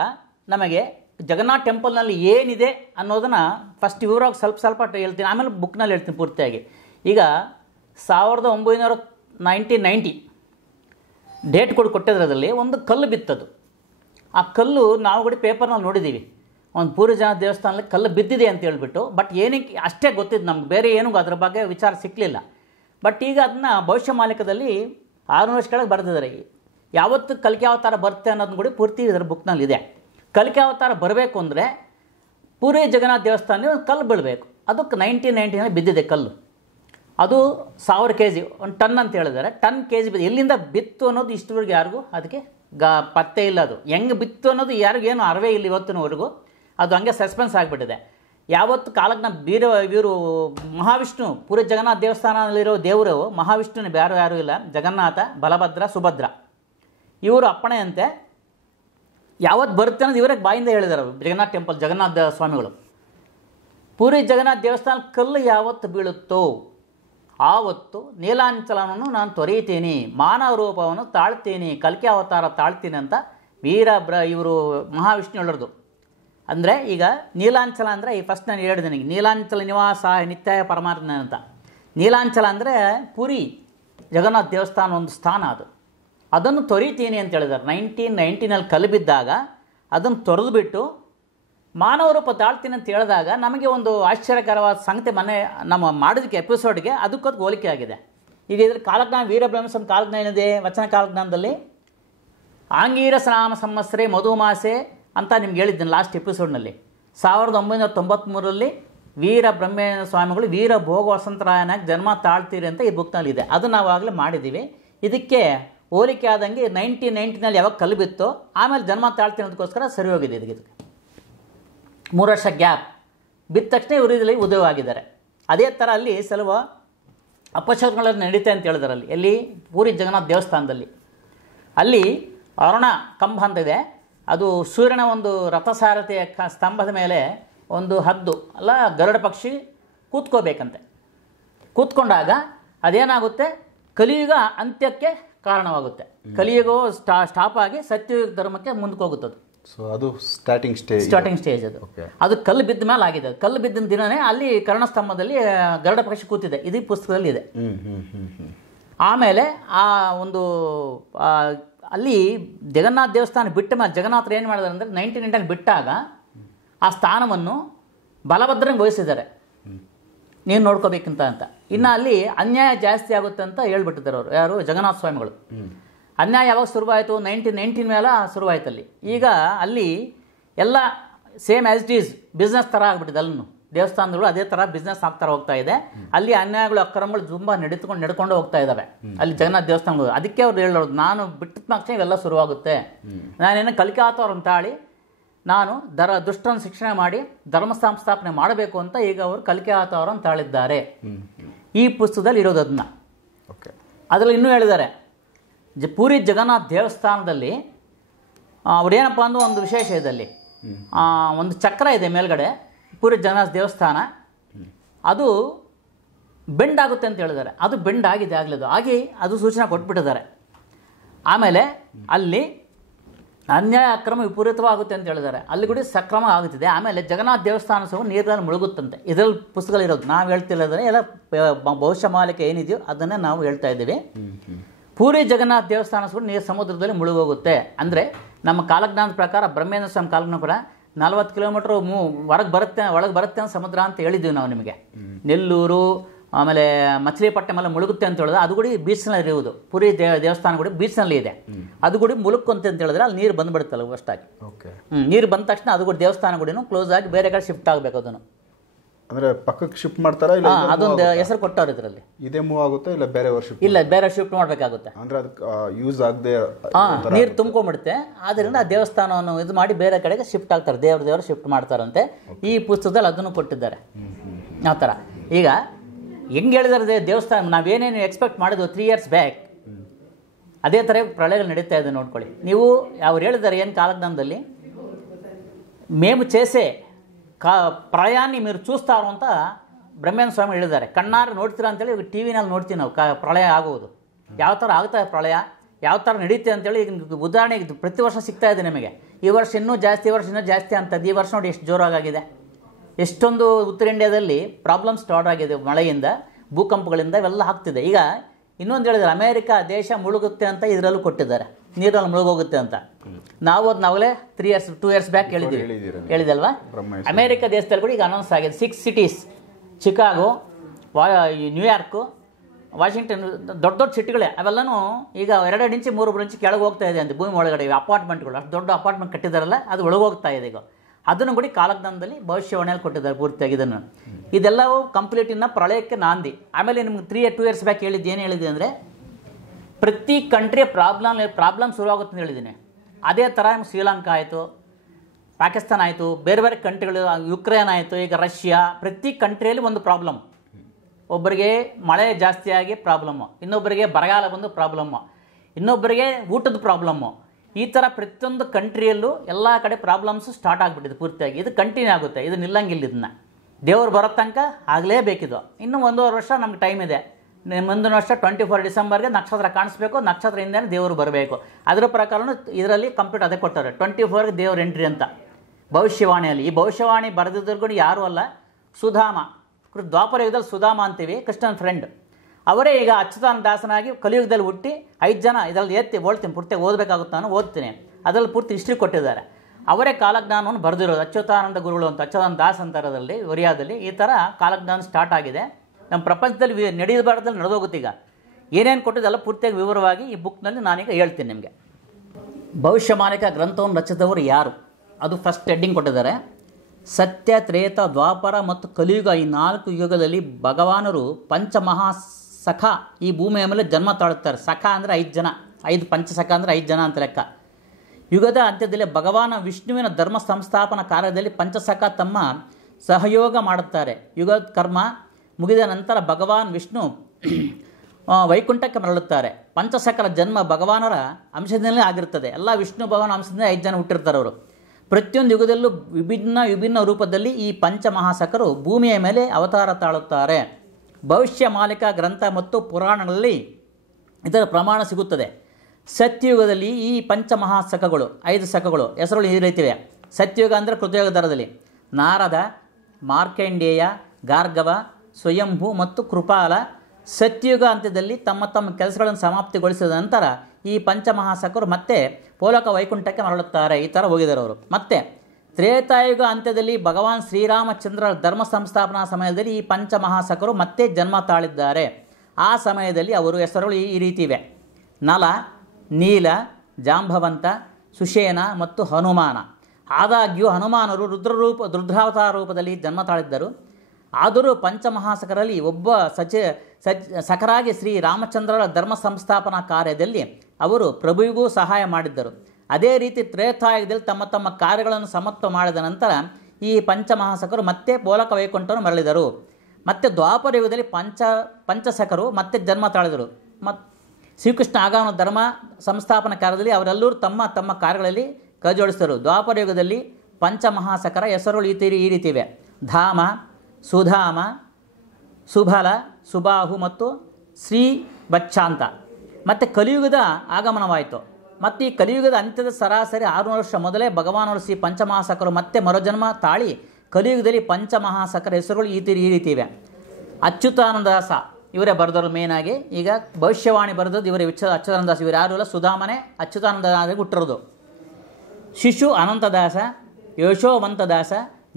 ನಮಗೆ ಜಗನ್ನಾಥ ಟೆಂಪಲ್ನಲ್ಲಿ ಏನಿದೆ ಅನ್ನೋದನ್ನು ಫಸ್ಟ್ ವಿವರವಾಗಿ ಸ್ವಲ್ಪ ಹೇಳ್ತೀನಿ, ಆಮೇಲೆ ಬುಕ್ನಲ್ಲಿ ಹೇಳ್ತೀನಿ ಪೂರ್ತಿಯಾಗಿ. ಈಗ 1990 ಡೇಟ್ ಕೊಟ್ಟಿದ್ರಲ್ಲಿ ಒಂದು ಕಲ್ಲು ಬಿತ್ತದು. ಆ ಕಲ್ಲು ನಾವು ಕೂಡ ಪೇಪರ್ನಲ್ಲಿ ನೋಡಿದ್ದೀವಿ. ಒಂದು ಪೂರಿ ಜಗನ್ನಾಥ ದೇವಸ್ಥಾನದಲ್ಲಿ ಕಲ್ಲು ಬಿದ್ದಿದೆ ಅಂತ ಹೇಳ್ಬಿಟ್ಟು. ಬಟ್ ಏನಕ್ಕೆ ಅಷ್ಟೇ ಗೊತ್ತಿದ್ದು ನಮ್ಗೆ, ಬೇರೆ ಏನೂ ಅದ್ರ ಬಗ್ಗೆ ವಿಚಾರ ಸಿಕ್ಕಲಿಲ್ಲ. ಬಟ್ ಈಗ ಅದನ್ನ ಭವಿಷ್ಯ ಮಾಲಿಕದಲ್ಲಿ 600 ವರ್ಷ ಕೆಳಗೆ ಬರೆದಿದ್ದಾರೆ. ಯಾವತ್ತು ಕಲ್ಕಿ ಅವತಾರ ಬರುತ್ತೆ ಅನ್ನೋದನ್ನ ಕೂಡ ಪೂರ್ತಿ ಇದರ ಬುಕ್ನಲ್ಲಿ ಇದೆ. ಕಲ್ಕಿ ಅವತಾರ ಬರಬೇಕು ಅಂದರೆ ಪೂರಿ ಜಗನ್ನಾಥ ದೇವಸ್ಥಾನದಲ್ಲಿ ಒಂದು ಕಲ್ಲು ಬೀಳಬೇಕು. ಅದಕ್ಕೆ 1990 ಬಿದ್ದಿದೆ ಕಲ್ಲು. ಅದು 1000 kg, 1 ಟನ್ ಅಂತ ಹೇಳಿದ್ದಾರೆ. ಟನ್ kg ಎಲ್ಲಿಂದ ಬಿತ್ತು ಅನ್ನೋದು ಇಷ್ಟವರೆಗೂ ಯಾರಿಗೂ ಅದಕ್ಕೆ ಪತ್ತೆ ಇಲ್ಲ. ಅದು ಹೆಂಗೆ ಬಿತ್ತು ಅನ್ನೋದು ಯಾರಿಗೇನು ಅರಿವೇ ಇಲ್ಲ ಇವತ್ತಿನವರೆಗೂ. ಅದು ಹಂಗೆ ಸಸ್ಪೆನ್ಸ್ ಆಗಿಬಿಟ್ಟಿದೆ. ಯಾವತ್ತು ಕಾಲಜ್ಞಾನ ಇವರು ಮಹಾವಿಷ್ಣು, ಪೂರಿ ಜಗನ್ನಾಥ ದೇವಸ್ಥಾನದಲ್ಲಿರೋ ದೇವರು ಮಹಾವಿಷ್ಣುನೇ, ಯಾರೂ ಇಲ್ಲ. ಜಗನ್ನಾಥ, ಬಲಭದ್ರ, ಸುಭದ್ರ ಇವರು ಅಪ್ಪಣೆ ಅಂತೆ. ಯಾವತ್ತು ಬರುತ್ತೆ ಅನ್ನೋದು ಇವರೇ ಬಾಯಿಂದ ಹೇಳಿದ್ದಾರೆ ಜಗನ್ನಾಥ ಟೆಂಪಲ್, ಜಗನ್ನಾಥ ಸ್ವಾಮಿಗಳು. ಪೂರಿ ಜಗನ್ನಾಥ ದೇವಸ್ಥಾನ ಕಲ್ಲು ಯಾವತ್ತು ಬೀಳುತ್ತೋ ಆವತ್ತು ನೀಲಾಂಚಲನನ್ನು ನಾನು ತೊರೆಯುತ್ತೀನಿ, ಮಾನವ ರೂಪವನ್ನು ತಾಳ್ತೀನಿ, ಕಲ್ಕಿ ಅವತಾರ ತಾಳ್ತೀನಿ ಅಂತ ಇವರು ಮಹಾವಿಷ್ಣು ಹೇಳೋದು. ಅಂದರೆ ಈಗ ನೀಲಾಂಚಲ ಅಂದರೆ ಈ ಫಸ್ಟ್ ನಾನು ಹೇಳಿದೆ ನನಗೆ, ನೀಲಾಂಚಲ ನಿವಾಸ ನಿತ್ಯಾಯ ಪರಮಾತ್ಮ ಅಂತ. ನೀಲಾಂಚಲ ಅಂದರೆ ಪುರಿ ಜಗನ್ನಾಥ ದೇವಸ್ಥಾನ ಒಂದು ಸ್ಥಾನ, ಅದನ್ನು ತೊರಿತೀನಿ ಅಂತ ಹೇಳಿದ್ದಾರೆ. 1990 ಕಲ್ಲು ಬಿದ್ದಾಗ ಅದನ್ನು ತೊರೆದುಬಿಟ್ಟು ಮಾನವ ರೂಪ ತಾಳ್ತೀನಿ ಅಂತ ಹೇಳಿದಾಗ ನಮಗೆ ಒಂದು ಆಶ್ಚರ್ಯಕರವಾದ ಸಂಗತಿ ನಮ್ಮ ಮಾಡಿದಕ್ಕೆ ಎಪಿಸೋಡ್ಗೆ ಅದಕ್ಕೆ ಹೋಲಿಕೆ ಆಗಿದೆ. ಈಗ ಇದ್ರ ಕಾಲಜ್ಞಾನ ವೀರಬ್ರಹ್ಮೇಂದ್ರ ಸ್ವಾಮಿ ಕಾಲಜ್ಞಾನ ಏನಿದೆ ವಚನ ಕಾಲಜ್ಞಾನದಲ್ಲಿ, ಆಂಗೀರಸ ನಾಮ ಸಂವತ್ಸರೆ ಮಧುಮಾಸೆ ಅಂತ ನಿಮ್ಗೆ ಹೇಳಿದ್ದೀನಿ ಲಾಸ್ಟ್ ಎಪಿಸೋಡ್ನಲ್ಲಿ. 1993 ವೀರಬ್ರಹ್ಮೇಂದ್ರ ಸ್ವಾಮಿಗಳು ವೀರ ಭೋಗ ವಸಂತರಾಯನಾಗಿ ಜನ್ಮ ತಾಳ್ತೀರಿ ಅಂತ ಈ ಬುಕ್ನಲ್ಲಿ ಇದೆ. ಅದು ನಾವು ಆಗಲೇ ಮಾಡಿದ್ದೀವಿ. ಇದಕ್ಕೆ ಹೋಲಿಕೆ ಆದಂಗೆ 1990 ಯಾವಾಗ ಕಲ್ಲು ಬಿತ್ತೋ ಆಮೇಲೆ ಜನ್ಮ ತಾಳ್ತೀನಿ ಅದಕ್ಕೋಸ್ಕರ ಸರಿ ಹೋಗಿದೆ. ಇದಕ್ಕೆ 3 ವರ್ಷ ಗ್ಯಾಪ್ ಬಿದ್ದ ತಕ್ಷಣ ಇವರು ಇದರಲ್ಲಿ ಉದಯವಾಗಿದ್ದಾರೆ. ಅದೇ ಥರ ಅಲ್ಲಿ ಕೆಲವು ಅಪಶಕುನಗಳು ನಡೀತೆ ಅಂತ ಹೇಳಿದಾರೆ. ಎಲ್ಲಿ ಪೂರಿ ಜಗನ್ನಾಥ ದೇವಸ್ಥಾನದಲ್ಲಿ ಅಲ್ಲಿ ಅರುಣ ಕಂಬ ಅಂತಿದೆ. ಅದು ಸೂರ್ಯನ ಒಂದು ರಥಸಾರಥಿಯ ಸ್ತಂಭದ ಮೇಲೆ ಒಂದು ಹದ್ದು ಅಲ್ಲ ಗರುಡ ಪಕ್ಷಿ ಕೂತ್ಕೋಬೇಕಂತೆ. ಕೂತ್ಕೊಂಡಾಗ ಅದೇನಾಗುತ್ತೆ, ಕಲಿಯುಗ ಅಂತ್ಯಕ್ಕೆ ಕಾರಣವಾಗುತ್ತೆ. ಕಲಿಯುಗವು ಸ್ಟಾಪ್ ಆಗಿ ಸತ್ಯಯುಗ ಧರ್ಮಕ್ಕೆ ಮುಂದಕ್ಕೆ ಹೋಗುತ್ತದೆ. ಸೊ ಅದು ಸ್ಟಾರ್ಟಿಂಗ್ ಸ್ಟೇಜ್ ಅದು. ಅದು ಕಲ್ಲು ಬಿದ್ದ ಮೇಲೆ ಆಗಿದೆ. ಕಲ್ಲು ಬಿದ್ದಿನ ದಿನನೇ ಅಲ್ಲಿ ಕರ್ಣಸ್ತಂಭದಲ್ಲಿ ಗರುಡ ಪಕ್ಷಿ ಕೂತಿದೆ. ಇದು ಪುಸ್ತಕದಲ್ಲಿ ಇದೆ. ಆಮೇಲೆ ಆ ಒಂದು ಅಲ್ಲಿ ಜಗನ್ನಾಥ ದೇವಸ್ಥಾನ ಬಿಟ್ಟ ಮೇಲೆ ಜಗನ್ನಾಥರು ಏನು ಮಾಡಿದಾರೆ ಅಂದರೆ 1989 ಬಿಟ್ಟಾಗ ಆ ಸ್ಥಾನವನ್ನು ಬಲಭದ್ರಂಗೆ ವಹಿಸಿದ್ದಾರೆ, ನೀವು ನೋಡ್ಕೋಬೇಕಂತ ಅಂತ. ಇನ್ನು ಅಲ್ಲಿ ಅನ್ಯಾಯ ಜಾಸ್ತಿ ಆಗುತ್ತೆ ಅಂತ ಹೇಳ್ಬಿಟ್ಟಿದ್ದಾರೆ ಅವರು, ಯಾರು ಜಗನ್ನಾಥ ಸ್ವಾಮಿಗಳು. ಅನ್ಯಾಯ ಯಾವಾಗ ಶುರುವಾಯಿತು, 1919 ಮೇಲೆ ಶುರುವಾಯ್ತು ಅಲ್ಲಿ. ಈಗ ಅಲ್ಲಿ ಎಲ್ಲ same as it is business ಥರ ಆಗ್ಬಿಟ್ಟಿದೆ. ಅಲ್ಲೂ ದೇವಸ್ಥಾನಗಳು ಅದೇ ಥರ ಬಿಸ್ನೆಸ್ ಆಗ್ತಾ ಹೋಗ್ತಾ ಇದೆ. ಅಲ್ಲಿ ಅನ್ಯಾಯಗಳು ಅಕ್ರಮಗಳು ತುಂಬ ನಡ್ಕೊಂಡು ಹೋಗ್ತಾ ಇದ್ದಾವೆ ಅಲ್ಲಿ ಜಗನ್ನಾಥ ದೇವಸ್ಥಾನಗಳು. ಅದಕ್ಕೆ ಅವ್ರು ಹೇಳೋದು, ನಾನು ಬಿಟ್ಟ ತಕ್ಷಣ ಇವೆಲ್ಲ ಶುರುವಾಗುತ್ತೆ, ನಾನೇನು ಕಲಿಕಾತವ್ರನ್ನ ತಾಳಿ ನಾನು ದುಷ್ಟರನ್ನು ಶಿಕ್ಷಣ ಮಾಡಿ ಧರ್ಮ ಸಂಸ್ಥಾಪನೆ ಮಾಡಬೇಕು ಅಂತ ಈಗ ಅವರು ಕಲಿಕಾತವ್ರನ್ನು ತಾಳಿದ್ದಾರೆ. ಈ ಪುಸ್ತಕದಲ್ಲಿ ಇರೋದು ಅದನ್ನ. ಅದರಲ್ಲಿ ಇನ್ನೂ ಹೇಳಿದ್ದಾರೆ, ಪೂರಿ ಜಗನ್ನಾಥ ದೇವಸ್ಥಾನದಲ್ಲಿ ಅವ್ರೇನಪ್ಪ ಅಂದ್ರೆ ಒಂದು ವಿಶೇಷ ಇದೆ. ಅಲ್ಲಿ ಒಂದು ಚಕ್ರ ಇದೆ ಮೇಲ್ಗಡೆ, ಪೂರಿ ಜಗನ್ನಾಥ ದೇವಸ್ಥಾನ ಅದು ಬೆಂಡ್ ಆಗುತ್ತೆ ಅಂತ ಹೇಳಿದ್ದಾರೆ. ಅದು ಬೆಂಡ್ ಆಗಿದೆ, ಆಗಲಿದ್ದು ಆಗಿ ಅದು ಸೂಚನೆ ಕೊಟ್ಬಿಟ್ಟಿದ್ದಾರೆ. ಆಮೇಲೆ ಅಲ್ಲಿ ಅನ್ಯಾಯ ಅಕ್ರಮ ವಿಪರೀತವಾಗುತ್ತೆ ಅಂತ ಹೇಳಿದ್ದಾರೆ. ಅಲ್ಲಿ ಕೂಡ ಸಕ್ರಮ ಆಗುತ್ತಿದೆ. ಆಮೇಲೆ ಜಗನ್ನಾಥ ದೇವಸ್ಥಾನ ಸಹ ನೀರಿನಲ್ಲಿ ಮುಳುಗುತ್ತಂತೆ. ಇದರಲ್ಲಿ ಪುಸ್ತಕದಲ್ಲಿರೋದು, ನಾವು ಹೇಳ್ತಿರೋದ್ರೆ ಎಲ್ಲ ಭವಿಷ್ಯ ಮಾಲಿಕೆ ಏನಿದೆಯೋ ಅದನ್ನೇ ನಾವು ಹೇಳ್ತಾ ಇದ್ದೀವಿ. ಪೂರಿ ಜಗನ್ನಾಥ ದೇವಸ್ಥಾನ ಸಹ ನೀರು ಸಮುದ್ರದಲ್ಲಿ ಮುಳುಗೋಗುತ್ತೆ. ಅಂದರೆ ನಮ್ಮ ಕಾಲಜ್ಞಾನದ ಪ್ರಕಾರ, ಬ್ರಹ್ಮೇಂದ್ರ ಸ್ವಾಮಿ ಕಾಲಜ್ಞಾನ ಪ್ರಕಾರ 40 ಕಿಲೋಮೀಟ್ರ್ ಒಳಗೆ ಬರುತ್ತೆ ಅಂತ ಸಮುದ್ರ ಅಂತ ಹೇಳಿದ್ದೀವಿ ನಾವು ನಿಮಗೆ. ನೆಲ್ಲೂರು ಆಮೇಲೆ ಮಚಿಲಿಪಟ್ಟಣ ಎಲ್ಲ ಮುಳುಗುತ್ತೆ ಅಂತ ಹೇಳಿದ್ರೆ ಅದು ಕೂಡ ಬೀಚ್ನಲ್ಲಿ ಇರುವುದು. ಪುರಿ ದೇವಸ್ಥಾನ ಕೂಡ ಬೀಚ್ನಲ್ಲಿ ಇದೆ. ಅದು ಕೂಡ ಮುಳುಕುಂತೆ ಅಂತ ಹೇಳಿದ್ರೆ ಅಲ್ಲಿ ನೀರು ಬಂದುಬಿಡುತ್ತಲ್ಲ ಅಷ್ಟಾಗಿ. ನೀರು ಬಂದ ತಕ್ಷಣ ಅದು ಕೂಡ ದೇವಸ್ಥಾನ ಕೂಡ ಕ್ಲೋಸ್ ಆಗಿ ಬೇರೆ ಕಡೆ ಶಿಫ್ಟ್ ಆಗಬೇಕು. ಅದನ್ನು ಅಂದ್ರೆ ಪಕ್ಕಕ್ಕೆ ಶಿಫ್ಟ್ ಮಾಡ್ತಾರಾ ಇಲ್ಲ ಅದೊಂದು ಹೆಸರು ಕೊಟ್ಟವ್ರು ಇದರಲ್ಲಿ. ಇದೇ ಮೂವ್ ಆಗುತ್ತೆ ಇಲ್ಲ ಬೇರೆ ವರ್ಷ ಇಲ್ಲ ಬೇರೆ ಶಿಫ್ಟ್ ಮಾಡಬೇಕಾಗುತ್ತೆ. ಅಂದ್ರೆ ಅದಕ್ಕೆ ಯೂಸ್ ಆಗದೆ ನೀರು ತುಂಬ್ಕೊಂಡ್ಬಿಡುತ್ತೆ. ಆದ್ದರಿಂದ ಆ ದೇವಸ್ಥಾನವನ್ನು ಇದು ಮಾಡಿ ಬೇರೆ ಕಡೆಗೆ ಶಿಫ್ಟ್ ಆಗ್ತಾರೆ, ದೇವರು ಶಿಫ್ಟ್ ಮಾಡ್ತಾರಂತೆ. ಈ ಪುಸ್ತಕದಲ್ಲಿ ಅದನ್ನು ಕೊಟ್ಟಿದ್ದಾರೆ ಆ ಥರ. ಈಗ ಹೆಂಗೆ ಹೇಳಿದಾರೆ ದೇವಸ್ಥಾನ, ನಾವೇನೇನು ಎಕ್ಸ್ಪೆಕ್ಟ್ ಮಾಡಿದ್ವು 3 years ಬ್ಯಾಕ್, ಅದೇ ಥರ ಪ್ರಳಯಗಳು ನಡೀತಾ ಇದೆ ನೋಡ್ಕೊಳ್ಳಿ ನೀವು. ಅವ್ರು ಹೇಳಿದ್ದಾರೆ ಏನು ಕಾಲಜ್ಞಾನದಲ್ಲಿ, మేము చేసే ಪ್ರಳಯಾన్ని మీరు చూస్తారు ಅಂತ ಬ್ರಹ್ಮೇಂದ್ರ ಸ್ವಾಮಿ ಹೇಳಿದ್ದಾರೆ. ಕಣ್ಣಾರು ನೋಡ್ತೀರಾ ಅಂತೇಳಿ ಈಗ ಟಿ ವಿನಲ್ಲಿ ನೋಡ್ತೀವಿ ನಾವು ಪ್ರಳಯ ಆಗುವುದು, ಯಾವ ಥರ ಆಗ್ತಾ ಇದೆ ಪ್ರಳಯ, ಯಾವ ಥರ ನಡೀತೆ ಅಂತೇಳಿ. ಈಗ ಉದಾಹರಣೆಗೆ ಪ್ರತಿ ವರ್ಷ ಸಿಗ್ತಾ ಇದೆ ನಿಮಗೆ. ಈ ವರ್ಷ ಇನ್ನೂ ಜಾಸ್ತಿ, ಈ ವರ್ಷ ಇನ್ನೂ ಜಾಸ್ತಿ ಅಂತದ್ದು. ಈ ವರ್ಷ ನೋಡಿ ಎಷ್ಟು ಜೋರಾಗಿದೆ, ಎಷ್ಟೊಂದು ಉತ್ತರ ಇಂಡಿಯಾದಲ್ಲಿ ಪ್ರಾಬ್ಲಮ್ ಸ್ಟಾರ್ಟ್ ಆಗಿದೆ ಮಳೆಯಿಂದ, ಭೂಕಂಪಗಳಿಂದ ಇವೆಲ್ಲ ಆಗ್ತಿದೆ. ಈಗ ಇನ್ನೊಂದು ಹೇಳಿದ್ದಾರೆ, ಅಮೇರಿಕಾ ದೇಶ ಮುಳುಗುತ್ತೆ ಅಂತ ಇದರಲ್ಲೂ ಕೊಟ್ಟಿದ್ದಾರೆ, ನೀರಲ್ಲಿ ಮುಳುಗೋಗುತ್ತೆ ಅಂತ. ನಾವು ಅದು ನಾವಲೇ 2 years ಬ್ಯಾಕ್ ಹೇಳಿದಲ್ವಾ. ಅಮೇರಿಕಾ ದೇಶದಲ್ಲಿ ಕೂಡ ಈಗ ಅನೌನ್ಸ್ ಆಗಿದೆ 6 cities, ಚಿಕಾಗೋ, ನ್ಯೂಯಾರ್ಕು, ವಾಷಿಂಗ್ಟನ್, ದೊಡ್ಡ ಸಿಟಿಗಳೇ ಅವೆಲ್ಲನೂ ಈಗ 2 ಇಂಚು 3 ಇಂಚು ಕೆಳಗೆ ಹೋಗ್ತಾ ಇದೆ ಅಂತ. ಭೂಮಿ ಒಳಗಡೆ ಅಪಾರ್ಟ್ಮೆಂಟ್ಗಳು, ಅಷ್ಟು ದೊಡ್ಡ ಅಪಾರ್ಟ್ಮೆಂಟ್ ಕಟ್ಟಿದಾರಲ್ಲ ಅದು ಒಳಗೋಗ್ತಾ ಇದೆ ಈಗ. ಅದನ್ನು ಕೂಡ ಕಾಲಜ್ಞಾನದಲ್ಲಿ ಭವಿಷ್ಯವಾಣಿಯಲ್ಲಿ ಕೊಟ್ಟಿದ್ದಾರೆ ಪೂರ್ತಿಯಾಗಿ ಇದನ್ನು. ಇದೆಲ್ಲವೂ ಕಂಪ್ಲೀಟ್ ಇನ್ನು ಪ್ರಳಯಕ್ಕೆ ನಾಂದಿ. ಆಮೇಲೆ ನಿಮ್ಗೆ 2 years ಬ್ಯಾಕ್ ಹೇಳಿದ್ದು ಏನು ಹೇಳಿದೆ ಅಂದರೆ, ಪ್ರತಿ ಕಂಟ್ರಿಯ ಪ್ರಾಬ್ಲಮ್ ಶುರುವಾಗುತ್ತೆ ಅಂತ ಹೇಳಿದ್ದೀನಿ. ಅದೇ ಥರ ಶ್ರೀಲಂಕಾ ಆಯಿತು, ಪಾಕಿಸ್ತಾನ ಆಯಿತು, ಬೇರೆ ಬೇರೆ ಕಂಟ್ರಿಗಳು, ಯುಕ್ರೇನ್ ಆಯಿತು, ಈಗ ರಷ್ಯಾ, ಪ್ರತಿ ಕಂಟ್ರಿಯಲ್ಲಿ ಒಂದು ಪ್ರಾಬ್ಲಮ್. ಒಬ್ಬರಿಗೆ ಮಳೆ ಜಾಸ್ತಿಯಾಗಿ ಪ್ರಾಬ್ಲಮ್ಮು, ಇನ್ನೊಬ್ಬರಿಗೆ ಬರಗಾಲ ಬಂದು ಪ್ರಾಬ್ಲಮ್ಮು, ಇನ್ನೊಬ್ಬರಿಗೆ ಊಟದ ಪ್ರಾಬ್ಲಮ್ಮು. ಈ ಥರ ಪ್ರತಿಯೊಂದು ಕಂಟ್ರಿಯಲ್ಲೂ ಎಲ್ಲ ಕಡೆ ಪ್ರಾಬ್ಲಮ್ಸು ಸ್ಟಾರ್ಟ್ ಆಗಿಬಿಟ್ಟಿದೆ ಪೂರ್ತಿಯಾಗಿ. ಇದು ಕಂಟಿನ್ಯೂ ಆಗುತ್ತೆ, ಇದು ನಿಲ್ಲಂಗಿಲ್ಲ. ಇದನ್ನು ದೇವ್ರು ಬರೋ ತನಕ ಆಗಲೇಬೇಕಿದು. ಇನ್ನೂ 1.5 ವರ್ಷ ನಮ್ಗೆ ಟೈಮ್ ಇದೆ. ಮುಂದಿನ ವರ್ಷ 24 ಡಿಸೆಂಬರ್ಗೆ ನಕ್ಷತ್ರ ಕಾಣಿಸ್ಬೇಕು, ನಕ್ಷತ್ರದಿಂದಲೇ ದೇವರು ಬರಬೇಕು. ಅದರ ಪ್ರಕಾರನೂ ಇದರಲ್ಲಿ ಕಂಪ್ಲೀಟ್ ಅದೇ ಕೊಡ್ತಾರೆ, 24ಗೆ ದೇವ್ರ ಎಂಟ್ರಿ ಅಂತ ಭವಿಷ್ಯವಾಣಿಯಲ್ಲಿ. ಈ ಭವಿಷ್ಯವಾಣಿ ಬರೆದಿದ್ರು ಯಾರೂ ಅಲ್ಲ, ಸುಧಾಮ. ದ್ವಾಪರ ಯುಗದಲ್ಲಿ ಸುಧಾಮ ಅಂತೀವಿ, ಕೃಷ್ಣನ ಫ್ರೆಂಡ್. ಅವರೇ ಈಗ ಅಚ್ಯುತಾನಂದ ದಾಸನಾಗಿ ಕಲಿಯುಗದಲ್ಲಿ ಹುಟ್ಟಿ 5 ಜನ ಇದರಲ್ಲಿ ಓದ್ತೀನಿ, ಪೂರ್ತಿ ಓದಬೇಕಾಗುತ್ತೆ, ನಾನು ಓದ್ತೀನಿ. ಅದರಲ್ಲಿ ಪೂರ್ತಿ ಹಿಸ್ಟ್ರಿ ಕೊಟ್ಟಿದ್ದಾರೆ. ಅವರೇ ಕಾಲಜ್ಞಾನವನ್ನು ಬರೆದಿರೋದು, ಅಚ್ಯುತಾನಂದ ಗುರುಗಳು ಅಂತ, ಅಚ್ಯುತಾನಂದ ದಾಸ್ ಅಂತಾರದಲ್ಲಿ ಒರಿಯಾದಲ್ಲಿ. ಈ ಥರ ಕಾಲಜ್ಞಾನ ಸ್ಟಾರ್ಟ್ ಆಗಿದೆ. ನಮ್ಮ ಪ್ರಪಂಚದಲ್ಲಿ ನಡೆಯಬಾರ್ದಲ್ಲಿ ನಡೆದೋಗುತ್ತೆ. ಈಗ ಏನೇನು ಕೊಟ್ಟಿದ್ದೆಲ್ಲ ಪೂರ್ತಿಯಾಗಿ ವಿವರವಾಗಿ ಈ ಬುಕ್ನಲ್ಲಿ ನಾನೀಗ ಹೇಳ್ತೀನಿ ನಿಮಗೆ. ಭವಿಷ್ಯಮಾಲಿಕಾ ಗ್ರಂಥವನ್ನು ರಚಿಸಿದವರು ಯಾರು, ಅದು ಫಸ್ಟ್ ಹೆಡ್ಡಿಂಗ್ ಕೊಟ್ಟಿದ್ದಾರೆ. ಸತ್ಯ, ತ್ರೇತ, ದ್ವಾಪರ ಮತ್ತು ಕಲಿಯುಗ, ಈ 4 ಯುಗದಲ್ಲಿ ಭಗವಾನರು ಪಂಚಮಹಾಸಖ ಈ ಭೂಮಿಯ ಮೇಲೆ ಜನ್ಮ ತಾಳುತ್ತಾರೆ. ಸಖ ಅಂದರೆ 5 ಜನ, 5 ಪಂಚಸಖ ಅಂದರೆ 5 ಜನ ಅಂತ ಲೆಕ್ಕ. ಯುಗದ ಅಂತ್ಯದಲ್ಲಿ ಭಗವಾನ ವಿಷ್ಣುವಿನ ಧರ್ಮ ಸಂಸ್ಥಾಪನಾ ಕಾರ್ಯದಲ್ಲಿ ಪಂಚಸಖ ತಮ್ಮ ಸಹಯೋಗ ಮಾಡುತ್ತಾರೆ. ಯುಗದ ಕರ್ಮ ಮುಗಿದ ನಂತರ ಭಗವಾನ್ ವಿಷ್ಣು ವೈಕುಂಠಕ್ಕೆ ಮರಳುತ್ತಾರೆ. ಪಂಚಸಖರ ಜನ್ಮ ಭಗವಾನರ ಅಂಶದಿಂದಲೇ ಆಗಿರುತ್ತದೆ. ಎಲ್ಲ ವಿಷ್ಣು ಭಗವಾನ ಅಂಶದಿಂದ 5 ಜನ ಹುಟ್ಟಿರ್ತಾರೆ ಅವರು. ಪ್ರತಿಯೊಂದು ಯುಗದಲ್ಲೂ ವಿಭಿನ್ನ ವಿಭಿನ್ನ ರೂಪದಲ್ಲಿ ಈ ಪಂಚಮಹಾಸಕರು ಭೂಮಿಯ ಮೇಲೆ ಅವತಾರ ತಾಳುತ್ತಾರೆ. ಭವಿಷ್ಯ ಮಾಲಿಕ ಗ್ರಂಥ ಮತ್ತು ಪುರಾಣಗಳಲ್ಲಿ ಇದರ ಪ್ರಮಾಣ ಸಿಗುತ್ತದೆ. ಸತ್ಯಯುಗದಲ್ಲಿ ಈ ಪಂಚಮಹಾಸಕಗಳು 5 ಸಖಗಳು ಹೆಸರುಗಳು ಈ ರೀತಿವೆ. ಸತ್ಯಯುಗ ಅಂದರೆ ಕೃತಯುಗ ದರದಲ್ಲಿ ನಾರದ, ಮಾರ್ಕಂಡೇಯ, ಗಾರ್ಗವ, ಸ್ವಯಂಭೂ ಮತ್ತು ಕೃಪಾಲ. ಸತ್ಯಯುಗ ಅಂತ್ಯದಲ್ಲಿ ತಮ್ಮ ತಮ್ಮ ಕೆಲಸಗಳನ್ನು ಸಮಾಪ್ತಿಗೊಳಿಸಿದ ನಂತರ ಈ ಪಂಚಮಹಾಸಕರು ಮತ್ತೆ ಪೋಲಕ ವೈಕುಂಠಕ್ಕೆ ಮರಳುತ್ತಾರೆ. ಈ ಥರ ಹೋಗಿದ್ದಾರೆ ಅವರು. ಮತ್ತೆ ತ್ರೇತಾಯುಗ ಅಂತ್ಯದಲ್ಲಿ ಭಗವಾನ್ ಶ್ರೀರಾಮಚಂದ್ರ ಧರ್ಮ ಸಂಸ್ಥಾಪನಾ ಸಮಯದಲ್ಲಿ ಈ ಪಂಚಮಹಾಸಕರು ಮತ್ತೆ ಜನ್ಮ ತಾಳಿದ್ದಾರೆ. ಆ ಸಮಯದಲ್ಲಿ ಅವರು ಹೆಸರುಗಳು ಈ ರೀತಿ ಇವೆ: ನಲ, ನೀಲ, ಜಾಂಬವಂತ, ಸುಷೇನ ಮತ್ತು ಹನುಮಾನ. ಆದಾಗ್ಯೂ ಹನುಮಾನರು ರುದ್ರಾವತಾರ ರೂಪದಲ್ಲಿ ಜನ್ಮ ತಾಳಿದ್ದರು. ಆದರೂ ಪಂಚಮಹಾಸಕರಲ್ಲಿ ಒಬ್ಬ ಸಖರಾಗಿ ಶ್ರೀ ರಾಮಚಂದ್ರರ ಧರ್ಮ ಸಂಸ್ಥಾಪನಾ ಕಾರ್ಯದಲ್ಲಿ ಅವರು ಪ್ರಭುವಿಗೂ ಸಹಾಯ ಮಾಡಿದ್ದರು. ಅದೇ ರೀತಿ ತ್ರೇತಾಯುಗದಲ್ಲಿ ತಮ್ಮ ತಮ್ಮ ಕಾರ್ಯಗಳನ್ನು ಸಮಾಪ್ತ ಮಾಡಿದ ನಂತರ ಈ ಪಂಚಮಹಾಸಕರು ಮತ್ತೆ ಪೋಲಕ ವೈಕುಂಠವನ್ನು ಮರಳಿದರು. ಮತ್ತು ದ್ವಾಪರ ಯುಗದಲ್ಲಿ ಪಂಚಸಖರು ಮತ್ತೆ ಜನ್ಮ ತಾಳಿದರು. ಶ್ರೀಕೃಷ್ಣ ಆಗಮನ ಧರ್ಮ ಸಂಸ್ಥಾಪನಾ ಕಾರ್ಯದಲ್ಲಿ ಅವರೆಲ್ಲರೂ ತಮ್ಮ ತಮ್ಮ ಕಾರ್ಯಗಳಲ್ಲಿ ಕೈಜೋಡಿಸಿದರು. ದ್ವಾಪರ ಯುಗದಲ್ಲಿ ಪಂಚಮಹಾಸಕರ ಹೆಸರುಗಳು ಈ ರೀತಿ ಇವೆ: ಧಾಮ, ಸುಧಾಮ, ಸುಬಲ, ಸುಬಾಹು ಮತ್ತು ಶ್ರೀ ಬಚ್ಚಾಂತ. ಮತ್ತು ಕಲಿಯುಗದ ಆಗಮನವಾಯಿತು. ಮತ್ತು ಈ ಕಲಿಯುಗದ ಅಂತ್ಯದ ಸರಾಸರಿ 600 ವರ್ಷ ಮೊದಲೇ ಭಗವಾನರು ಶ್ರೀ ಪಂಚಮಹಾಸಕರು ಮತ್ತೆ ಮರುಜನ್ಮ ತಾಳಿ ಕಲಿಯುಗದಲ್ಲಿ ಪಂಚಮಹಾಸಕರ ಹೆಸರುಗಳು ಈ ರೀತಿ ಇವೆ: ಅಚ್ಯುತಾನಂದದಾಸ, ಇವರೇ ಬರೆದವರು ಮೇನಾಗಿ. ಈಗ ಭವಿಷ್ಯವಾಣಿ ಬರೆದದ್ದು ಇವರೇ. ಅಚ್ಯುತಾನಂದದಾಸ ಇವರು ಯಾರು ಇಲ್ಲ, ಸುಧಾಮನೆ ಅಚ್ಯುತಾನಂದದಾಸರಿಗೆ ಹುಟ್ಟಿರೋದು. ಶಿಶು ಅನಂತದಾಸ, ಯಶೋವಂತದಾಸ,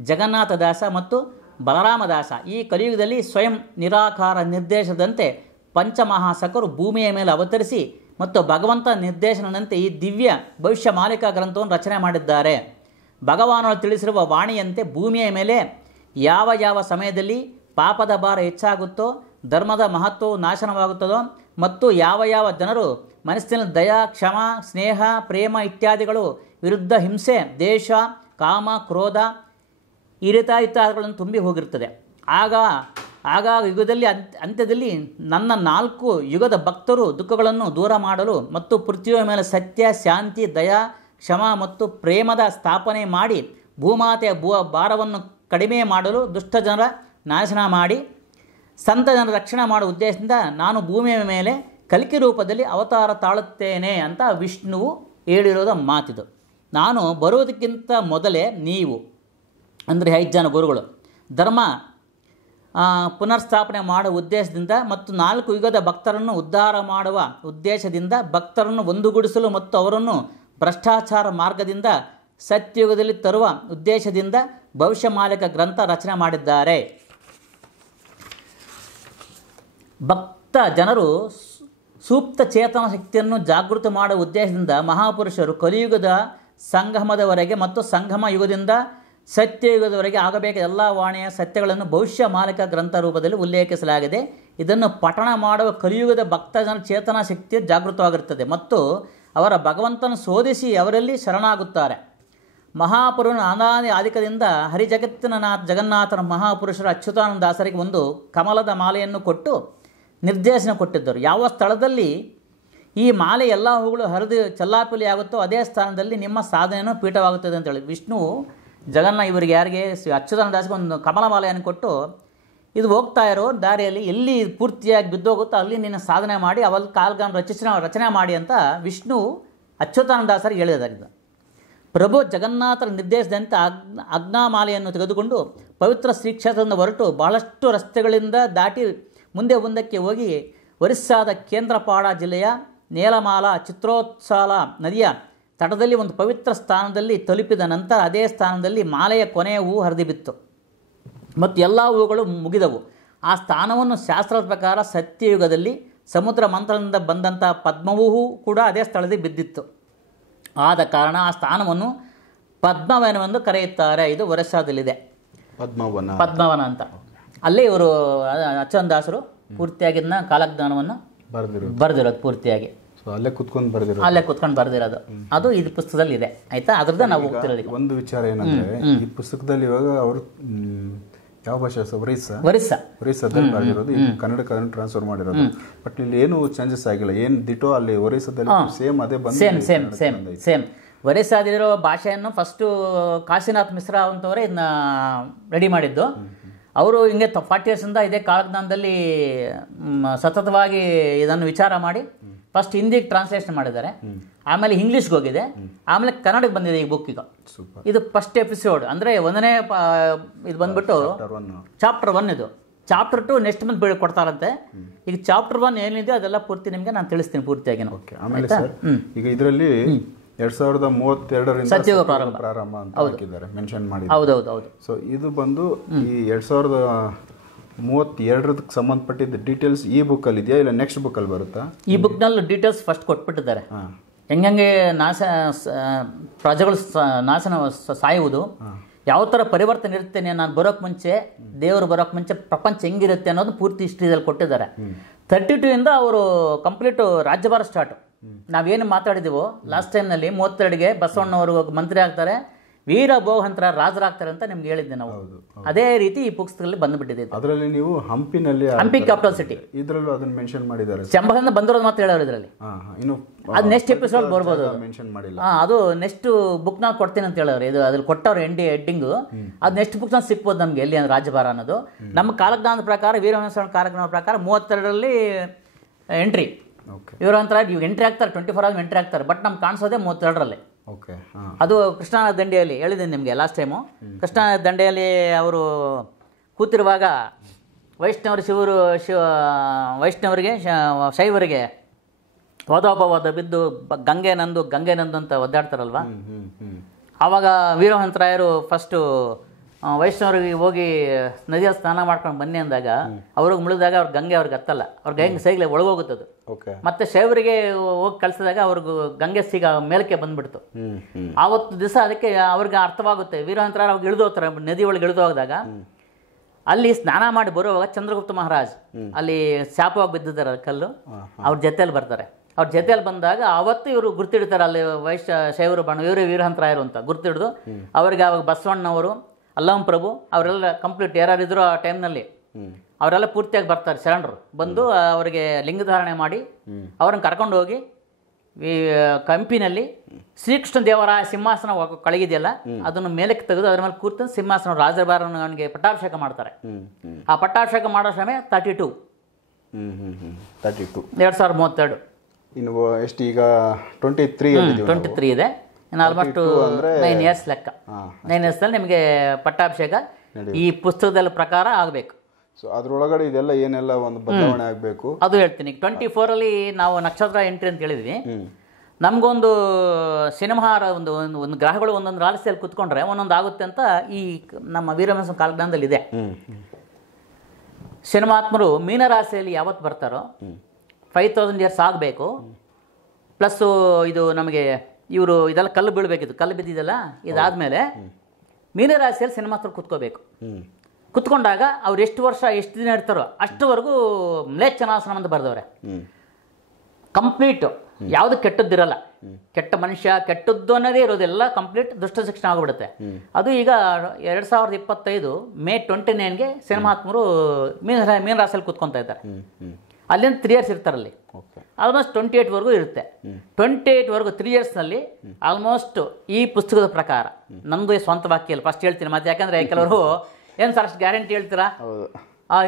ಜಗನ್ನಾಥದಾಸ ಮತ್ತು ಬಲರಾಮದಾಸ. ಈ ಕಲಿಯುಗದಲ್ಲಿ ಸ್ವಯಂ ನಿರಾಕಾರ ನಿರ್ದೇಶನದಂತೆ ಪಂಚಮಹಾಸಕರು ಭೂಮಿಯ ಮೇಲೆ ಅವತರಿಸಿ ಮತ್ತು ಭಗವಂತ ನಿರ್ದೇಶನದಂತೆ ಈ ದಿವ್ಯ ಭವಿಷ್ಯ ಮಾಲಿಕಾ ಗ್ರಂಥವನ್ನು ರಚನೆ ಮಾಡಿದ್ದಾರೆ. ಭಗವಾನರು ತಿಳಿಸಿರುವ ವಾಣಿಯಂತೆ ಭೂಮಿಯ ಮೇಲೆ ಯಾವ ಯಾವ ಸಮಯದಲ್ಲಿ ಪಾಪದ ಭಾರ ಹೆಚ್ಚಾಗುತ್ತೋ, ಧರ್ಮದ ಮಹತ್ವವು ನಾಶನವಾಗುತ್ತದೋ ಮತ್ತು ಯಾವ ಯಾವ ಜನರು ಮನಸ್ಸಿನಲ್ಲಿ ದಯಾ, ಕ್ಷಮ, ಸ್ನೇಹ, ಪ್ರೇಮ ಇತ್ಯಾದಿಗಳು ವಿರುದ್ಧ ಹಿಂಸೆ, ದೇಶ, ಕಾಮ, ಕ್ರೋಧ, ಇರಿತಾಯಿತಾಗಳನ್ನು ತುಂಬಿ ಹೋಗಿರ್ತದೆ. ಆಗ ಯುಗದಲ್ಲಿ ಅಂತ್ಯದಲ್ಲಿ ನನ್ನ 4 ಯುಗದ ಭಕ್ತರು ದುಃಖಗಳನ್ನು ದೂರ ಮಾಡಲು ಮತ್ತು ಪೃಥ್ವಿಯ ಮೇಲೆ ಸತ್ಯ, ಶಾಂತಿ, ದಯಾ, ಕ್ಷಮ ಮತ್ತು ಪ್ರೇಮದ ಸ್ಥಾಪನೆ ಮಾಡಿ ಭೂಮಾತೆಯ ಭಾರವನ್ನು ಕಡಿಮೆ ಮಾಡಲು ದುಷ್ಟ ಜನರ ನಾಶನ ಮಾಡಿ ಸಂತ ಜನರ ರಕ್ಷಣೆ ಮಾಡುವ ಉದ್ದೇಶದಿಂದ ನಾನು ಭೂಮಿಯ ಮೇಲೆ ಕಲ್ಕಿ ರೂಪದಲ್ಲಿ ಅವತಾರ ತಾಳುತ್ತೇನೆ ಅಂತ ವಿಷ್ಣುವು ಹೇಳಿರೋದ ಮಾತಿದು. ನಾನು ಬರುವುದಕ್ಕಿಂತ ಮೊದಲೇ ನೀವು ಅಂದರೆ 5 ಜನ ಗುರುಗಳು ಧರ್ಮ ಪುನರ್ಸ್ಥಾಪನೆ ಮಾಡುವ ಉದ್ದೇಶದಿಂದ ಮತ್ತು 4 ಯುಗದ ಭಕ್ತರನ್ನು ಉದ್ಧಾರ ಮಾಡುವ ಉದ್ದೇಶದಿಂದ ಭಕ್ತರನ್ನು ಒಂದುಗೂಡಿಸಲು ಮತ್ತು ಅವರನ್ನು ಭ್ರಷ್ಟಾಚಾರ ಮಾರ್ಗದಿಂದ ಸತ್ಯಯುಗದಲ್ಲಿ ತರುವ ಉದ್ದೇಶದಿಂದ ಭವಿಷ್ಯ ಮಾಲಿಕ ಗ್ರಂಥ ರಚನೆ ಮಾಡಿದ್ದಾರೆ. ಭಕ್ತ ಜನರು ಸೂಕ್ತ ಚೇತನ ಶಕ್ತಿಯನ್ನು ಜಾಗೃತಿ ಮಾಡುವ ಉದ್ದೇಶದಿಂದ ಮಹಾಪುರುಷರು ಕಲಿಯುಗದ ಸಂಗಮದವರೆಗೆ ಮತ್ತು ಸಂಗಮ ಯುಗದಿಂದ ಸತ್ಯಯುಗದವರೆಗೆ ಆಗಬೇಕಾದ ಎಲ್ಲ ವಾಣಿಯ ಸತ್ಯಗಳನ್ನು ಭವಿಷ್ಯ ಮಾಲಿಕ ಗ್ರಂಥ ರೂಪದಲ್ಲಿ ಉಲ್ಲೇಖಿಸಲಾಗಿದೆ. ಇದನ್ನು ಪಠಣ ಮಾಡುವ ಕಲಿಯುಗದ ಭಕ್ತ ಜನರ ಚೇತನ ಶಕ್ತಿಯು ಜಾಗೃತವಾಗಿರುತ್ತದೆ ಮತ್ತು ಅವರ ಭಗವಂತನ ಶೋಧಿಸಿ ಅವರಲ್ಲಿ ಶರಣಾಗುತ್ತಾರೆ. ಮಹಾಪುರುಷನ ಅನಾದಿ ಆದಿಕದಿಂದ ಜಗನ್ನಾಥನ ಮಹಾಪುರುಷರ ಅಚ್ಯುತಾನಂದಾಸರಿಗೆ ಒಂದು ಕಮಲದ ಮಾಲೆಯನ್ನು ಕೊಟ್ಟು ನಿರ್ದೇಶನ ಕೊಟ್ಟಿದ್ದರು. ಯಾವ ಸ್ಥಳದಲ್ಲಿ ಈ ಮಾಲೆ ಎಲ್ಲ ಹೂಗಳು ಹರಿದು ಚಲ್ಲಾಪಿಲಿ ಆಗುತ್ತೋ ಅದೇ ಸ್ಥಾನದಲ್ಲಿ ನಿಮ್ಮ ಸಾಧನೆಯನ್ನು ಪೀಠವಾಗುತ್ತದೆ ಅಂತೇಳಿ ವಿಷ್ಣು ಇವರಿಗೆ ಯಾರಿಗೆ ಅಚ್ಯುತಾನಂದಾಸರಿಗೆ ಒಂದು ಕಮಲ ಮಾಲೆಯನ್ನು ಕೊಟ್ಟು ಇದು ಹೋಗ್ತಾ ಇರೋ ದಾರಿಯಲ್ಲಿ ಎಲ್ಲಿ ಪೂರ್ತಿಯಾಗಿ ಬಿದ್ದೋಗುತ್ತೋ ಅಲ್ಲಿ ನಿನ್ನ ಸಾಧನೆ ಮಾಡಿ ಅವಲ್ಲಿ ಕಾಲ್ಗಾನ ರಚನೆ ಮಾಡಿ ಅಂತ ವಿಷ್ಣು ಅಚ್ಯುತಾನಂದಾಸರಿಗೆ ಹೇಳಿದಾಗಿದೆ. ಪ್ರಭು ಜಗನ್ನಾಥರ ನಿರ್ದೇಶದಂತೆ ಅಗ್ನಾಮಾಲೆಯನ್ನು ತೆಗೆದುಕೊಂಡು ಪವಿತ್ರ ಶ್ರೀಕ್ಷೇತ್ರದಿಂದ ಹೊರಟು ಬಹಳಷ್ಟು ರಸ್ತೆಗಳಿಂದ ದಾಟಿ ಮುಂದಕ್ಕೆ ಹೋಗಿ ಒರಿಸ್ಸಾದ ಕೇಂದ್ರಪಾಡ ಜಿಲ್ಲೆಯ ನೇಲಮಾಲ ಚಿತ್ರೋತ್ಸಾಲ ನದಿಯ ತಟದಲ್ಲಿ ಒಂದು ಪವಿತ್ರ ಸ್ಥಾನದಲ್ಲಿ ತಲುಪಿದ ನಂತರ ಅದೇ ಸ್ಥಾನದಲ್ಲಿ ಮಾಲೆಯ ಕೊನೆಯ ಹೂವು ಹರಿದು ಮತ್ತು ಎಲ್ಲ ಹೂಗಳು ಮುಗಿದವು. ಆ ಸ್ಥಾನವನ್ನು ಶಾಸ್ತ್ರದ ಪ್ರಕಾರ ಸತ್ಯಯುಗದಲ್ಲಿ ಸಮುದ್ರ ಮಂತ್ರದಿಂದ ಬಂದಂಥ ಪದ್ಮವೂ ಕೂಡ ಅದೇ ಸ್ಥಳದಲ್ಲಿ ಬಿದ್ದಿತ್ತು. ಆದ ಕಾರಣ ಆ ಸ್ಥಾನವನ್ನು ಪದ್ಮವನವೆಂದು ಕರೆಯುತ್ತಾರೆ. ಇದು ಒರಿಸ್ಸಾದಲ್ಲಿದೆ ಪದ್ಮವನ ಅಂತ. ಅಲ್ಲೇ ಇವರು ಅಚ್ಯುತಾನಂದಾಸರು ಪೂರ್ತಿಯಾಗಿನ ಕಾಲಜ್ಞಾನವನ್ನು ಬರೆದಿರೋದು ಪೂರ್ತಿಯಾಗಿ ಅಲ್ಲೇ ಕುತ್ಕೊಂಡು ಬರೆದಿರೋದು. ಅದು ಈ ಪುಸ್ತಕದಲ್ಲಿ ಇದೆ. ಆಯ್ತಾ, ಅದ್ರದ್ದು ನಾವು ಹೋಗ್ತಿರೋದು. ಒಂದು ವಿಚಾರ ಏನಂದ್ರೆ ಈ ಪುಸ್ತಕದಲ್ಲಿ ಇವಾಗ ಅವರು ಯಾವ ಭಾಷೆ ಒರಿಸ್ಸಾದಲ್ಲಿ ಬರೆದಿರೋದು, ಕನ್ನಡ ಟ್ರಾನ್ಸ್ಫರ್ ಮಾಡಿರೋದು. ಬಟ್ ಇಲ್ಲಿ ಏನು ಚೇಂಜಸ್ ಆಗಿಲ್ಲ. ಏನ್ ದಿಟೋ ಅಲ್ಲಿ ಒರಿಸ್ಸಾದಲ್ಲಿ ಸೇಮ್ ಅದೇ ಬಂದು ಸೇಮ್ ಒರಿಸ್ಸಾದಿರೋ ಭಾಷೆಯನ್ನು ಫಸ್ಟು ಕಾಶಿನಾಥ್ ಮಿಶ್ರಾ ಅಂತವರೇ ಇದನ್ನ ರೆಡಿ ಮಾಡಿದ್ದು. ಅವರು ಹಿಂಗೆ 40 ಇಯರ್ಸಿಂದ ಇದೇ ಕಾಲಜ್ಞಾನದಲ್ಲಿ ಸತತವಾಗಿ ಇದನ್ನು ವಿಚಾರ ಮಾಡಿ ಫಸ್ಟ್ ಹಿಂದಿಗೆ ಟ್ರಾನ್ಸ್ಲೇಷನ್ ಮಾಡಿದ್ದಾರೆ, ಆಮೇಲೆ ಇಂಗ್ಲೀಷ್ಗೆ ಹೋಗಿದೆ, ಆಮೇಲೆ ಕನ್ನಡಕ್ಕೆ ಬಂದಿದೆ ಈ ಬುಕ್. ಈಗ ಇದು ಫಸ್ಟ್ ಎಪಿಸೋಡ್ ಅಂದರೆ ಒಂದನೇ ಇದು ಬಂದ್ಬಿಟ್ಟು ಚಾಪ್ಟರ್ 1 ಇದು. ಚಾಪ್ಟರ್ 2 ನೆಕ್ಸ್ಟ್ ಮಂತ್ ಕೊಡ್ತಾರಂತೆ. ಈಗ ಚಾಪ್ಟರ್ 1 ಏನಿದೆ ಅದೆಲ್ಲ ಪೂರ್ತಿ ನಿಮಗೆ ನಾನು ತಿಳಿಸ್ತೀನಿ ಪೂರ್ತಿಯಾಗಿ. ಆಮೇಲೆ ಸರ್ ಈಗ ಇದರಲ್ಲಿ 2032 ಸತ್ಯಯುಗ ಪ್ರಾರಂಭ ಅಂತ ಹಾಕಿದ್ದಾರೆ, ಮೆನ್ಷನ್ ಮಾಡಿ. ಹೌದೌದು. ಸೊ ಇದು ಬಂದು ಈ 2032 ಸಂಬಂಧಪಟ್ಟಿದ್ದ ಡೀಟೇಲ್ಸ್ ಈ ಬುಕ್ ಅಲ್ಲಿ ಇದೆಯಾ ಇಲ್ಲ ನೆಕ್ಸ್ಟ್ ಬುಕ್ ಅಲ್ಲಿ ಬರುತ್ತಾ? ಈ ಬುಕ್ ನಲ್ಲಿ ಡೀಟೇಲ್ಸ್ ಫಸ್ಟ್ ಕೊಟ್ಬಿಟ್ಟಿದ್ದಾರೆ. ಹೆಂಗೆ ಪ್ರಜೆಗಳು ನಾಶನ ಸಾಯುವುದು, ಯಾವ ಥರ ಪರಿವರ್ತನೆ ಇರುತ್ತೆ, ನಾನು ಬರೋಕ್ಕೆ ಮುಂಚೆ ದೇವರು ಬರೋಕ್ಕೆ ಮುಂಚೆ ಪ್ರಪಂಚ ಹೆಂಗಿರುತ್ತೆ ಅನ್ನೋದು ಪೂರ್ತಿ ಹಿಸ್ಟ್ರಿದಲ್ಲಿ ಕೊಟ್ಟಿದ್ದಾರೆ. 32 ಇಂದ ಅವರು ಕಂಪ್ಲೀಟು ರಾಜ್ಯಭಾರ ಸ್ಟಾರ್ಟ್. ನಾವೇನು ಮಾತಾಡಿದೀವೋ ಲಾಸ್ಟ್ ಟೈಮ್ನಲ್ಲಿ 32ಗೆ ಬಸವಣ್ಣವರು ಮಂತ್ರಿ ಆಗ್ತಾರೆ, ವೀರ ಭೋಗಂತರ ರಾಜರಾಗ್ತಾರೆ ಅಂತ ನಿಮ್ಗೆ ಹೇಳಿದ್ದೆ ನಾವು. ಅದೇ ರೀತಿ ಈ ಪುಸ್ತಕದಲ್ಲಿ ಬಂದ್ಬಿಟ್ಟಿದೆ. ಅದರಲ್ಲಿ ನೀವು ಹಂಪಿ ಕ್ಯಾಪಿಟಲ್ ಸಿಟಿ ಇದರಲ್ಲೂ ಅದನ್ನ ಮೆನ್ಷನ್ ಮಾಡಿದ್ದಾರೆ. ಚಂಬದಿಂದ ಬಂದಿರೋದು ಮಾತ್ರ ಹೇಳೋರು ಇದರಲ್ಲಿ. ಅದು ನೆಕ್ಸ್ಟ್ ಎಪಿಸೋಡ್ ಬರ್ಬೋದು. ಮೆನ್ಷನ್ ಮಾಡಿಲ್ಲ. ಅದು ನೆಕ್ಸ್ಟ್ ಬುಕ್ ನಾನು ಕೊಡ್ತೀನಿ ಅಂತ ಹೇಳೋರು. ಇದು ಅದ್ರಲ್ಲಿ ಕೊಟ್ಟವ್ರು ಹೆಡ್ಡಿಂಗು. ಅದು ನೆಕ್ಸ್ಟ್ ಬುಕ್ ನಾನು ಸಿಕ್ಬೋದು ನಮ್ಗೆ ಎಲ್ಲಿ ಅಂದ್ರೆ ರಾಜ್ಯಭಾರ ಅನ್ನೋದು. ನಮ್ಮ ಕಾಲಜ್ಞಾನದ ಪ್ರಕಾರ ವೀರವಂಶ ಕಾಲಜ್ಞಾನದ ಪ್ರಕಾರ 32ರಲ್ಲಿ ಎಂಟ್ರಿ. ವೀರವಂತರ ಎಂಟ್ರಿ ಆಗ್ತಾರೆ, 24 hours ಎಂಟ್ರಿ ಆಗ್ತಾರೆ. ಬಟ್ ನಮ್ಗೆ ಕಾಣಿಸೋದೇ 32ರಲ್ಲಿ. ಅದು ಕೃಷ್ಣಾ ದಂಡೆಯಲ್ಲಿ ಹೇಳಿದ್ದೀನಿ ನಿಮಗೆ ಲಾಸ್ಟ್ ಟೈಮು. ಕೃಷ್ಣಾ ದಂಡೆಯಲ್ಲಿ ಅವರು ಕೂತಿರುವಾಗ ವೈಷ್ಣವರಿಗೆ ಶೈವರಿಗೆ ವಾದೋಪವಾದ ಬಿದ್ದು ಗಂಗೆ ನಂದು ಅಂತ ಒದ್ದಾಡ್ತಾರಲ್ವ. ಆವಾಗ ವೀರಹಂತರಾಯರು ಫಸ್ಟು ವೈಷ್ಣವರಿಗೆ ಹೋಗಿ ನದಿಯಲ್ಲಿ ಸ್ನಾನ ಮಾಡ್ಕೊಂಡು ಬನ್ನಿ ಅಂದಾಗ ಅವ್ರಿಗೆ ಮುಳಿದಾಗ ಅವ್ರ ಗಂಗೆ ಅವ್ರಿಗೆ ಹತ್ತಲ್ಲ, ಅವ್ರ ಗಂಗೆ ಸೈಗ್ಲೆ ಒಳಗೋಗುತ್ತದು. ಮತ್ತೆ ಶೈವರಿಗೆ ಹೋಗಿ ಕಳಿಸಿದಾಗ ಅವ್ರಿಗೆ ಗಂಗೆ ಸಿಗ ಮೇಲಕ್ಕೆ ಬಂದ್ಬಿಡ್ತು. ಆವತ್ತು ದಿವಸ ಅದಕ್ಕೆ ಅವ್ರಿಗೆ ಅರ್ಥವಾಗುತ್ತೆ. ವೀರಹಂತರಾಯರು ಅವಾಗ ಇಳಿದು ಹೋಗ್ತಾರೆ, ನದಿ ಒಳಗೆ ಇಳಿದು ಹೋದಾಗ ಅಲ್ಲಿ ಸ್ನಾನ ಮಾಡಿ ಬರುವಾಗ ಚಂದ್ರಗುಪ್ತ ಮಹಾರಾಜ್ ಅಲ್ಲಿ ಶಾಪವಾಗಿ ಬಿದ್ದಿದ್ದಾರೆ ಕಲ್ಲು, ಅವ್ರ ಜೊತೆಯಲ್ಲಿ ಬರ್ತಾರೆ. ಅವ್ರ ಜೊತೆಯಲ್ಲಿ ಬಂದಾಗ ಅವತ್ತು ಇವರು ಗುರ್ತಿಡ್ತಾರೆ, ಅಲ್ಲಿ ಶೈವರು ಬಣ್ಣ ಇವರೇ ವೀರಹಂತರಾಯರು ಅಂತ ಗುರ್ತಿಡ್ದು ಅವರಿಗೆ ಅವಾಗ ಬಸವಣ್ಣವರು, ಅಲ್ಲಂ ಪ್ರಭು ಅವರೆಲ್ಲ ಕಂಪ್ಲೀಟ್ ಯಾರಿದ್ರು ಆ ಟೈಮ್ನಲ್ಲಿ ಅವರೆಲ್ಲ ಪೂರ್ತಿಯಾಗಿ ಬರ್ತಾರೆ. ಶರಣರು ಬಂದು ಅವರಿಗೆ ಲಿಂಗಧಾರಣೆ ಮಾಡಿ ಅವ್ರನ್ನ ಕರ್ಕೊಂಡು ಹೋಗಿ ಈ ಕಂಪಿನಲ್ಲಿ ಶ್ರೀಕೃಷ್ಣ ದೇವರಾಯ ಸಿಂಹಾಸನ ಕಳಗಿದೆಯಲ್ಲ ಅದನ್ನು ಮೇಲಕ್ಕೆ ತೆಗೆದು ಅದ್ರ ಮೇಲೆ ಕೂರ್ತು ಸಿಂಹಾಸನ ರಾಜಭಾರನಿಗೆ ಪಟ್ಟಾಭಿಷೇಕ ಮಾಡ್ತಾರೆ. ಆ ಪಟ್ಟಾಭಿಷೇಕ ಮಾಡೋ ಸಮಯ 32 2032. ಇನ್ನು ಎಷ್ಟು ಈಗ 23 ಇದೆ. ಇನ್ನು ಆಲ್ಮೋಸ್ಟ್ 9 years ಲೆಕ್ಕ. 9 years ನಿಮಗೆ ಪಟ್ಟಾಭಿಷೇಕ ಈ ಪುಸ್ತಕದ ಪ್ರಕಾರ ಆಗಬೇಕು. ಸೊ ಅದ್ರೊಳಗಡೆ ಇದೆಲ್ಲ ಏನೆಲ್ಲ ಒಂದು ಬದಲಾವಣೆ ಆಗಬೇಕು ಅದು ಹೇಳ್ತೀನಿ. 24ರಲ್ಲಿ ನಾವು ನಕ್ಷತ್ರ ಎಂಟ್ರಿ ಅಂತ ಹೇಳಿದ್ವಿ. ನಮಗೊಂದು ಸಿನಿಮಾ ಒಂದು ಗ್ರಹಗಳು ಒಂದೊಂದು ರಾಶಿಯಲ್ಲಿ ಕುತ್ಕೊಂಡ್ರೆ ಒಂದೊಂದು ಆಗುತ್ತೆ ಅಂತ ಈ ನಮ್ಮ ವೀರವಂಶ ಕಾಲಜ್ಞಾನದಲ್ಲಿ ಇದೆ. ಸಿನಿಮಾತ್ಮರು ಮೀನರಾಶಿಯಲ್ಲಿ ಯಾವತ್ತು ಬರ್ತಾರೋ 5000 years ಆಗಬೇಕು. ಪ್ಲಸ್ಸು ಇದು ನಮಗೆ ಇವರು ಇದೆಲ್ಲ ಕಲ್ಲು ಬೀಳಬೇಕಿತ್ತು, ಕಲ್ಲು ಬಿದ್ದಿದ್ದಲ್ಲ, ಇದಾದಮೇಲೆ ಮೀನರಾಶಿಯಲ್ಲಿ ಸಿನಿಮಾತ್ಮರು ಕುತ್ಕೋಬೇಕು. ಕುತ್ಕೊಂಡಾಗ ಅವ್ರು ಎಷ್ಟು ವರ್ಷ ಎಷ್ಟು ದಿನ ಇರ್ತಾರೋ ಅಷ್ಟುವರೆಗೂ ಮ್ಲೇಚ್ಛನಾಸನ ಅಂತ ಬರೆದವ್ರೆ. ಕಂಪ್ಲೀಟ್ ಯಾವುದು ಕೆಟ್ಟದ್ದಿರಲ್ಲ, ಕೆಟ್ಟ ಮನುಷ್ಯ ಕೆಟ್ಟದ್ದು ಅನ್ನೋದೇ ಇರೋದೆಲ್ಲ ಕಂಪ್ಲೀಟ್ ದುಷ್ಟ ಶಿಕ್ಷಣ ಆಗಿಬಿಡುತ್ತೆ. ಅದು ಈಗ 2025 May 29ಗೆ ಸಿನಿಮಾತ್ಮರು ಮೀನರಾಶಿಯಲ್ಲಿ ಕುತ್ಕೊತಾ ಇದ್ದಾರೆ. ಅಲ್ಲಿಂದ 3 years ಇರ್ತಾರಲ್ಲಿ, ಆಲ್ಮೋಸ್ಟ್ 28ವರೆಗೂ ಇರುತ್ತೆ. 28ವರೆಗೂ 3 yearsನಲ್ಲಿ ಆಲ್ಮೋಸ್ಟ್ ಈ ಪುಸ್ತಕದ ಪ್ರಕಾರ ನಮ್ಮದು ಸ್ವಂತ ವಾಕ್ಯಲ್ಲಿ ಫಸ್ಟ್ ಹೇಳ್ತೀನಿ. ಮತ್ತೆ ಯಾಕಂದರೆ ಕೆಲವರು ಏನು ಸರ್ ಅಷ್ಟು ಗ್ಯಾರಂಟಿ ಹೇಳ್ತೀರಾ,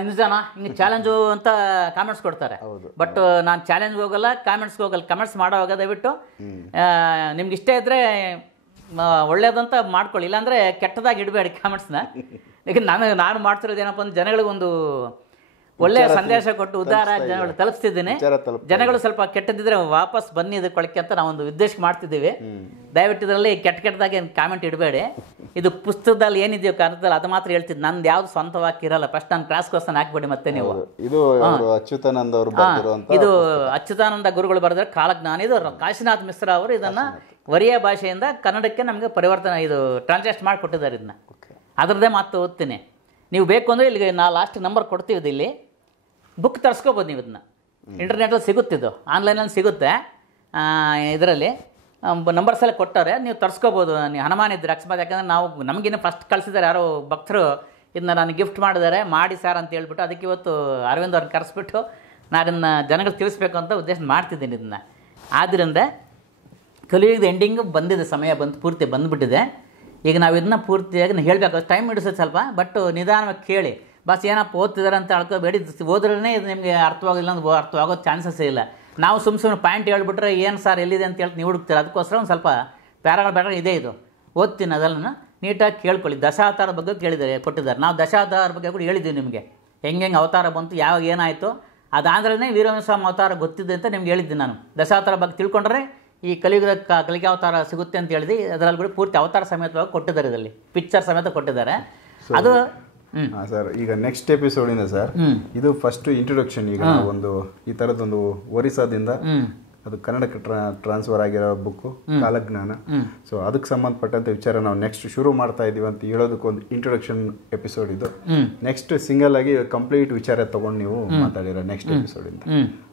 ಇನ್ನು ಜನ ಹಿಂಗೆ ಚಾಲೆಂಜು ಅಂತ ಕಾಮೆಂಟ್ಸ್ ಕೊಡ್ತಾರೆ. ಬಟ್ ನಾನು ಚಾಲೆಂಜ್ ಹೋಗಲ್ಲ, ಕಾಮೆಂಟ್ಸ್ಗೆ ಹೋಗಲ್ಲ. ಕಮೆಂಟ್ಸ್ ಮಾಡೋವಾಗ ದಯವಿಟ್ಟು ನಿಮ್ಗೆ ಇಷ್ಟ ಇದ್ದರೆ ಒಳ್ಳೇದಂತ ಮಾಡ್ಕೊಳ್ಳಿ, ಇಲ್ಲಾಂದರೆ ಕೆಟ್ಟದಾಗಿ ಇಡಬೇಡಿ ಕಾಮೆಂಟ್ಸ್ನ. ಈಗ ನಾನು ಮಾಡ್ತಿರೋದು ಏನಪ್ಪ ಅಂದ್ರೆ ಜನಗಳಿಗೊಂದು ಒಳ್ಳೆಯ ಸಂದೇಶ ಕೊಟ್ಟು ಉದಾರ ಜನಗಳು ತಲುಪಿಸ್ತಿದ್ದೀನಿ. ಜನಗಳು ಸ್ವಲ್ಪ ಕೆಟ್ಟದಿದ್ರೆ ವಾಪಸ್ ಬನ್ನಿ ಇದಕ್ಕೆ ಅಂತ ನಾವೊಂದು ಉದ್ದೇಶ ಮಾಡ್ತಿದ್ದೀವಿ. ದಯವಿಟ್ಟು ಇದರಲ್ಲಿ ಕೆಟ್ಟದಾಗಿ ಕಾಮೆಂಟ್ ಇಡಬೇಡಿ. ಇದು ಪುಸ್ತಕದಲ್ಲಿ ಏನಿದೆಯೋ ಕಾರಣದಲ್ಲಿ ಅದು ಮಾತ್ರ ಹೇಳ್ತಿದ್ದು, ನಂದು ಯಾವ್ದು ಸ್ವಂತವಾಗಿ ಇರಲ್ಲ. ಫಸ್ಟ್ ನಾನು ಕ್ಲಾಸ್ಗೋಸ್ಕರ ಹಾಕ್ಬೇಡಿ. ಮತ್ತೆ ನೀವು ಇದು ಅಚ್ಯುತಾನಂದ ಅವರು ಇದು ಅಚ್ಯುತಾನಂದ ಗುರುಗಳು ಬರೆದ್ರೆ ಕಾಲಜ್ಞಾನ. ಇದು ಕಾಶಿನಾಥ್ ಮಿಶ್ರಾ ಅವರು ಇದನ್ನ ಒರಿಯಾ ಭಾಷೆಯಿಂದ ಕನ್ನಡಕ್ಕೆ ನಮಗೆ ಪರಿವರ್ತನೆ ಇದು ಟ್ರಾನ್ಸ್ಲೇಟ್ ಮಾಡಿಕೊಟ್ಟಿದ್ದಾರೆ. ಇದನ್ನ ಅದರದ್ದೇ ಮಾತು ಓದ್ತೀನಿ. ನೀವು ಬೇಕು ಅಂದರೆ ಇಲ್ಲಿಗೆ ನಾವು ಲಾಸ್ಟ್ ನಂಬರ್ ಕೊಡ್ತೀವಿ, ಇಲ್ಲಿ ಬುಕ್ ತರಿಸ್ಕೋಬೋದು. ನೀವು ಇದನ್ನ ಇಂಟರ್ನೆಟಲ್ಲಿ ಸಿಗುತ್ತಿದ್ದು, ಆನ್ಲೈನಲ್ಲಿ ಸಿಗುತ್ತೆ. ಇದರಲ್ಲಿ ನಂಬರ್ಸ್ ಎಲ್ಲ ಕೊಟ್ಟವ್ರೆ, ನೀವು ತರಿಸ್ಕೋಬೋದು. ನೀವು ಹನುಮಾನ್ ಇದ್ದರೆ ಅಕಸ್ಮಾತ್, ಯಾಕಂದರೆ ನಾವು ನಮಗಿನ್ನ ಫಸ್ಟ್ ಕಳಿಸಿದ್ದಾರೆ ಯಾರೋ ಭಕ್ತರು, ಇದನ್ನ ನಾನು ಗಿಫ್ಟ್ ಮಾಡಿದ್ದಾರೆ ಮಾಡಿ ಸರ್ ಅಂತ ಹೇಳ್ಬಿಟ್ಟು. ಅದಕ್ಕೆ ಇವತ್ತು ಅರವಿಂದ್ ಅವ್ರನ್ನ ಕರೆಸ್ಬಿಟ್ಟು ನಾನು ಇದನ್ನು ಜನಗಳಿಗೆ ತಿಳಿಸ್ಬೇಕು ಅಂತ ಉದ್ದೇಶ ಮಾಡ್ತಿದ್ದೀನಿ ಇದನ್ನು. ಆದ್ದರಿಂದ ಕಲಿಯುಗದ ಎಂಡಿಂಗ್ ಬಂದಿದೆ, ಸಮಯ ಪೂರ್ತಿ ಬಂದುಬಿಟ್ಟಿದೆ. ಈಗ ನಾವು ಇದನ್ನ ಪೂರ್ತಿಯಾಗಿ ಹೇಳಬೇಕು, ಟೈಮ್ ಹಿಡಿಸುತ್ತೆ ಸ್ವಲ್ಪ, ಬಟ್ ನಿಧಾನವಾಗಿ ಕೇಳಿ. ಬಸ್ ಏನಪ್ಪ ಓದ್ತಿದ್ದಾರೆ ಅಂತ ಹೇಳ್ಕೋಬೇಡಿ, ಓದ್ರೇ ಇದು ನಿಮಗೆ ಅರ್ಥವಾಗಿಲ್ಲ ಅಂದ್ರೆ ಅರ್ಥವಾಗೋ ಚಾನ್ಸಸ್ಸೇ ಇಲ್ಲ. ನಾವು ಸುಮ್ಮನೆ ಪಾಯಿಂಟ್ ಹೇಳ್ಬಿಟ್ರೆ ಏನು ಸರ್ ಎಲ್ಲಿದೆ ಅಂತ ಹೇಳ್ತು ನೀವು ಹುಡುಕ್ತೀರ. ಅದಕ್ಕೋಸ್ಕರ ಒಂದು ಸ್ವಲ್ಪ ಪ್ಯಾರಾಗಳು ಇದೆ, ಇದು ಓದ್ತೀನಿ, ಅದೆಲ್ಲ ನೀಟಾಗಿ ಕೇಳ್ಕೊಳ್ಳಿ. ದಶಾವತಾರ ಬಗ್ಗೆ ಕೊಟ್ಟಿದ್ದಾರೆ. ನಾವು ದಶಾವತಾರ ಬಗ್ಗೆ ಕೂಡ ಹೇಳಿದ್ದೀವಿ ನಿಮಗೆ, ಹೆಂಗೆ ಅವತಾರ ಬಂತು, ಯಾವಾಗ ಏನಾಯಿತು, ಅದಾದ್ರೇ ವೀರಸ್ವಾಮಿ ಅವತಾರ ಗೊತ್ತಿದೆ ಅಂತ ನಿಮ್ಗೆ ಹೇಳಿದ್ದೀನಿ ನಾನು. ದಶಾವತಾರ ಬಗ್ಗೆ ತಿಳ್ಕೊಂಡ್ರೆ ಈ ಕಲಿಯುಗದ ಕಲಿಕೆ ಅವತಾರ ಸಿಗುತ್ತೆ ಅಂತ ಹೇಳಿದ್ವಿ. ಅದರಲ್ಲಿ ಕೂಡ ಪೂರ್ತಿ ಅವತಾರ ಸಮೇತವಾಗಿ ಕೊಟ್ಟಿದ್ದಾರೆ, ಇದರಲ್ಲಿ ಪಿಕ್ಚರ್ ಸಮೇತ ಕೊಟ್ಟಿದ್ದಾರೆ. ಅದು ಸರ್ ಈಗ ನೆಕ್ಸ್ಟ್ ಎಪಿಸೋಡಿಂದ ಸರ್ ಇದು ಫಸ್ಟ್ ಇಂಟ್ರೊಡಕ್ಷನ್. ಈಗ ಒಂದು ಈ ಥರದೊಂದು ಒರಿಸ್ಸಾದಿಂದ ಅದು ಕನ್ನಡಕ್ಕೆ ಟ್ರಾನ್ಸ್ಫರ್ ಆಗಿರೋ ಬುಕ್ಕು ಕಾಲಜ್ಞಾನ. ಸೊ ಅದಕ್ಕೆ ಸಂಬಂಧಪಟ್ಟಂತ ವಿಚಾರ ನಾವು ನೆಕ್ಸ್ಟ್ ಶುರು ಮಾಡ್ತಾ ಇದೀವಿ ಅಂತ ಹೇಳೋದಕ್ಕೊಂದು ಇಂಟ್ರೊಡಕ್ಷನ್ ಎಪಿಸೋಡ್ ಇದು. ನೆಕ್ಸ್ಟ್ ಸಿಂಗಲ್ ಆಗಿ ಕಂಪ್ಲೀಟ್ ವಿಚಾರ ತಗೊಂಡು ನೀವು ಮಾತಾಡಿರೋ ನೆಕ್ಸ್ಟ್ ಎಪಿಸೋಡ್ ಇಂದ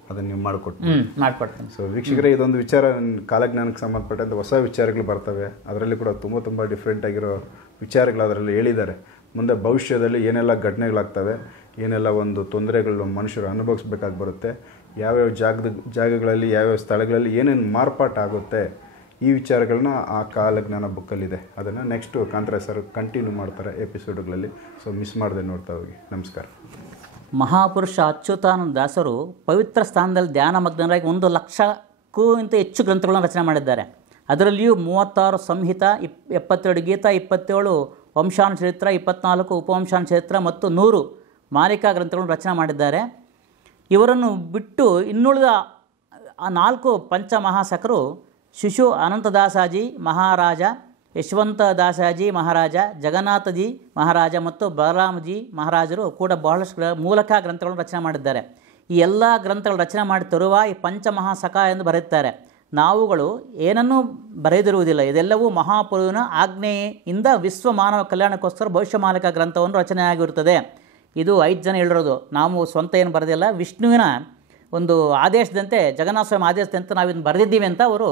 ಅದನ್ನ ನೀವು ಮಾಡ್ಕೊಡ್ತೀನಿ. ಸೊ ವೀಕ್ಷಕರೇ, ಇದೊಂದು ವಿಚಾರ ಕಾಲಜ್ಞಾನಕ್ಕೆ ಸಂಬಂಧಪಟ್ಟಂತ ಹೊಸ ವಿಚಾರಗಳು ಬರ್ತವೆ. ಅದರಲ್ಲಿ ಕೂಡ ತುಂಬ ಡಿಫ್ರೆಂಟ್ ಆಗಿರೋ ವಿಚಾರಗಳು ಅದರಲ್ಲಿ ಹೇಳಿದ್ದಾರೆ. ಮುಂದೆ ಭವಿಷ್ಯದಲ್ಲಿ ಏನೆಲ್ಲ ಘಟನೆಗಳಾಗ್ತವೆ, ಏನೆಲ್ಲ ಒಂದು ತೊಂದರೆಗಳು ಮನುಷ್ಯರು ಅನುಭವಿಸ್ಬೇಕಾಗಿ ಬರುತ್ತೆ, ಯಾವ್ಯಾವ ಜಾಗಗಳಲ್ಲಿ ಯಾವ್ಯಾವ ಸ್ಥಳಗಳಲ್ಲಿ ಏನೇನು ಮಾರ್ಪಾಟಾಗುತ್ತೆ, ಈ ವಿಚಾರಗಳನ್ನ ಆ ಕಾಲಜ್ಞಾನ ಬುಕ್ಕಲ್ಲಿದೆ. ಅದನ್ನು ನೆಕ್ಸ್ಟ್ ಕಾಂತರಾಜ್ ಸರ್ ಕಂಟಿನ್ಯೂ ಮಾಡ್ತಾರೆ ಎಪಿಸೋಡ್ಗಳಲ್ಲಿ. ಸೊ ಮಿಸ್ ಮಾಡದೆ ನೋಡ್ತಾ ಹೋಗಿ. ನಮಸ್ಕಾರ. ಮಹಾಪುರುಷ ಅಚ್ಯುತಾನಂದ ದಾಸರು ಪವಿತ್ರ ಸ್ಥಾನದಲ್ಲಿ ಧ್ಯಾನಮಗ್ನರಾಗಿ 1,00,000ಕ್ಕೂ ಹೆಚ್ಚು ಗ್ರಂಥಗಳನ್ನು ರಚನೆ ಮಾಡಿದ್ದಾರೆ. ಅದರಲ್ಲಿಯೂ 36 ಸಂಹಿತ, 72 ಗೀತಾ, 27 ವಂಶಾನುಚರಿತ್ರ, 24 ಉಪವಂಶಾನುಚರಿತ್ರ ಮತ್ತು 100 ಮಾಲಿಕಾ ಗ್ರಂಥಗಳನ್ನು ರಚನೆ ಮಾಡಿದ್ದಾರೆ. ಇವರನ್ನು ಬಿಟ್ಟು ಇನ್ನುಳಿದ 4 ಪಂಚಮಹಾಸಕರು ಶಿಶು ಅನಂತದಾಸಾಜಿ ಮಹಾರಾಜ, ಯಶವಂತ ದಾಸಾಜಿ ಮಹಾರಾಜ, ಜಗನ್ನಾಥಜಿ ಮಹಾರಾಜ ಮತ್ತು ಬಲರಾಮಜಿ ಮಹಾರಾಜರು ಕೂಡ ಬಹಳಷ್ಟು ಮೂಲಕ ಗ್ರಂಥಗಳನ್ನು ರಚನೆ ಮಾಡಿದ್ದಾರೆ. ಈ ಎಲ್ಲ ಗ್ರಂಥಗಳು ರಚನೆ ಮಾಡಿ ತರುವಾಯ ಪಂಚಮಹಾಸಕ ಎಂದು ಬರೆಯುತ್ತಾರೆ. ನಾವುಗಳು ಏನನ್ನೂ ಬರೆದಿರುವುದಿಲ್ಲ. ಇದೆಲ್ಲವೂ ಮಹಾಪುರುವಿನ ಆಜ್ಞೆಯಿಂದ ವಿಶ್ವ ಮಾನವ ಕಲ್ಯಾಣಕ್ಕೋಸ್ಕರ ಭವಿಷ್ಯ ಮಾಲಿಕ ಗ್ರಂಥವನ್ನು ರಚನೆಯಾಗಿರುತ್ತದೆ. ಇದು 5 ಜನ ಹೇಳಿರೋದು, ನಾವು ಸ್ವಂತ ಏನು ಬರೆದಿಲ್ಲ. ವಿಷ್ಣುವಿನ ಒಂದು ಆದೇಶದಂತೆ, ಜಗನ್ನಾಥ ಸ್ವಾಮಿ ಆದೇಶದಂತೆ ನಾವು ಇದನ್ನು ಬರೆದಿದ್ದೀವಿ ಅಂತ ಅವರು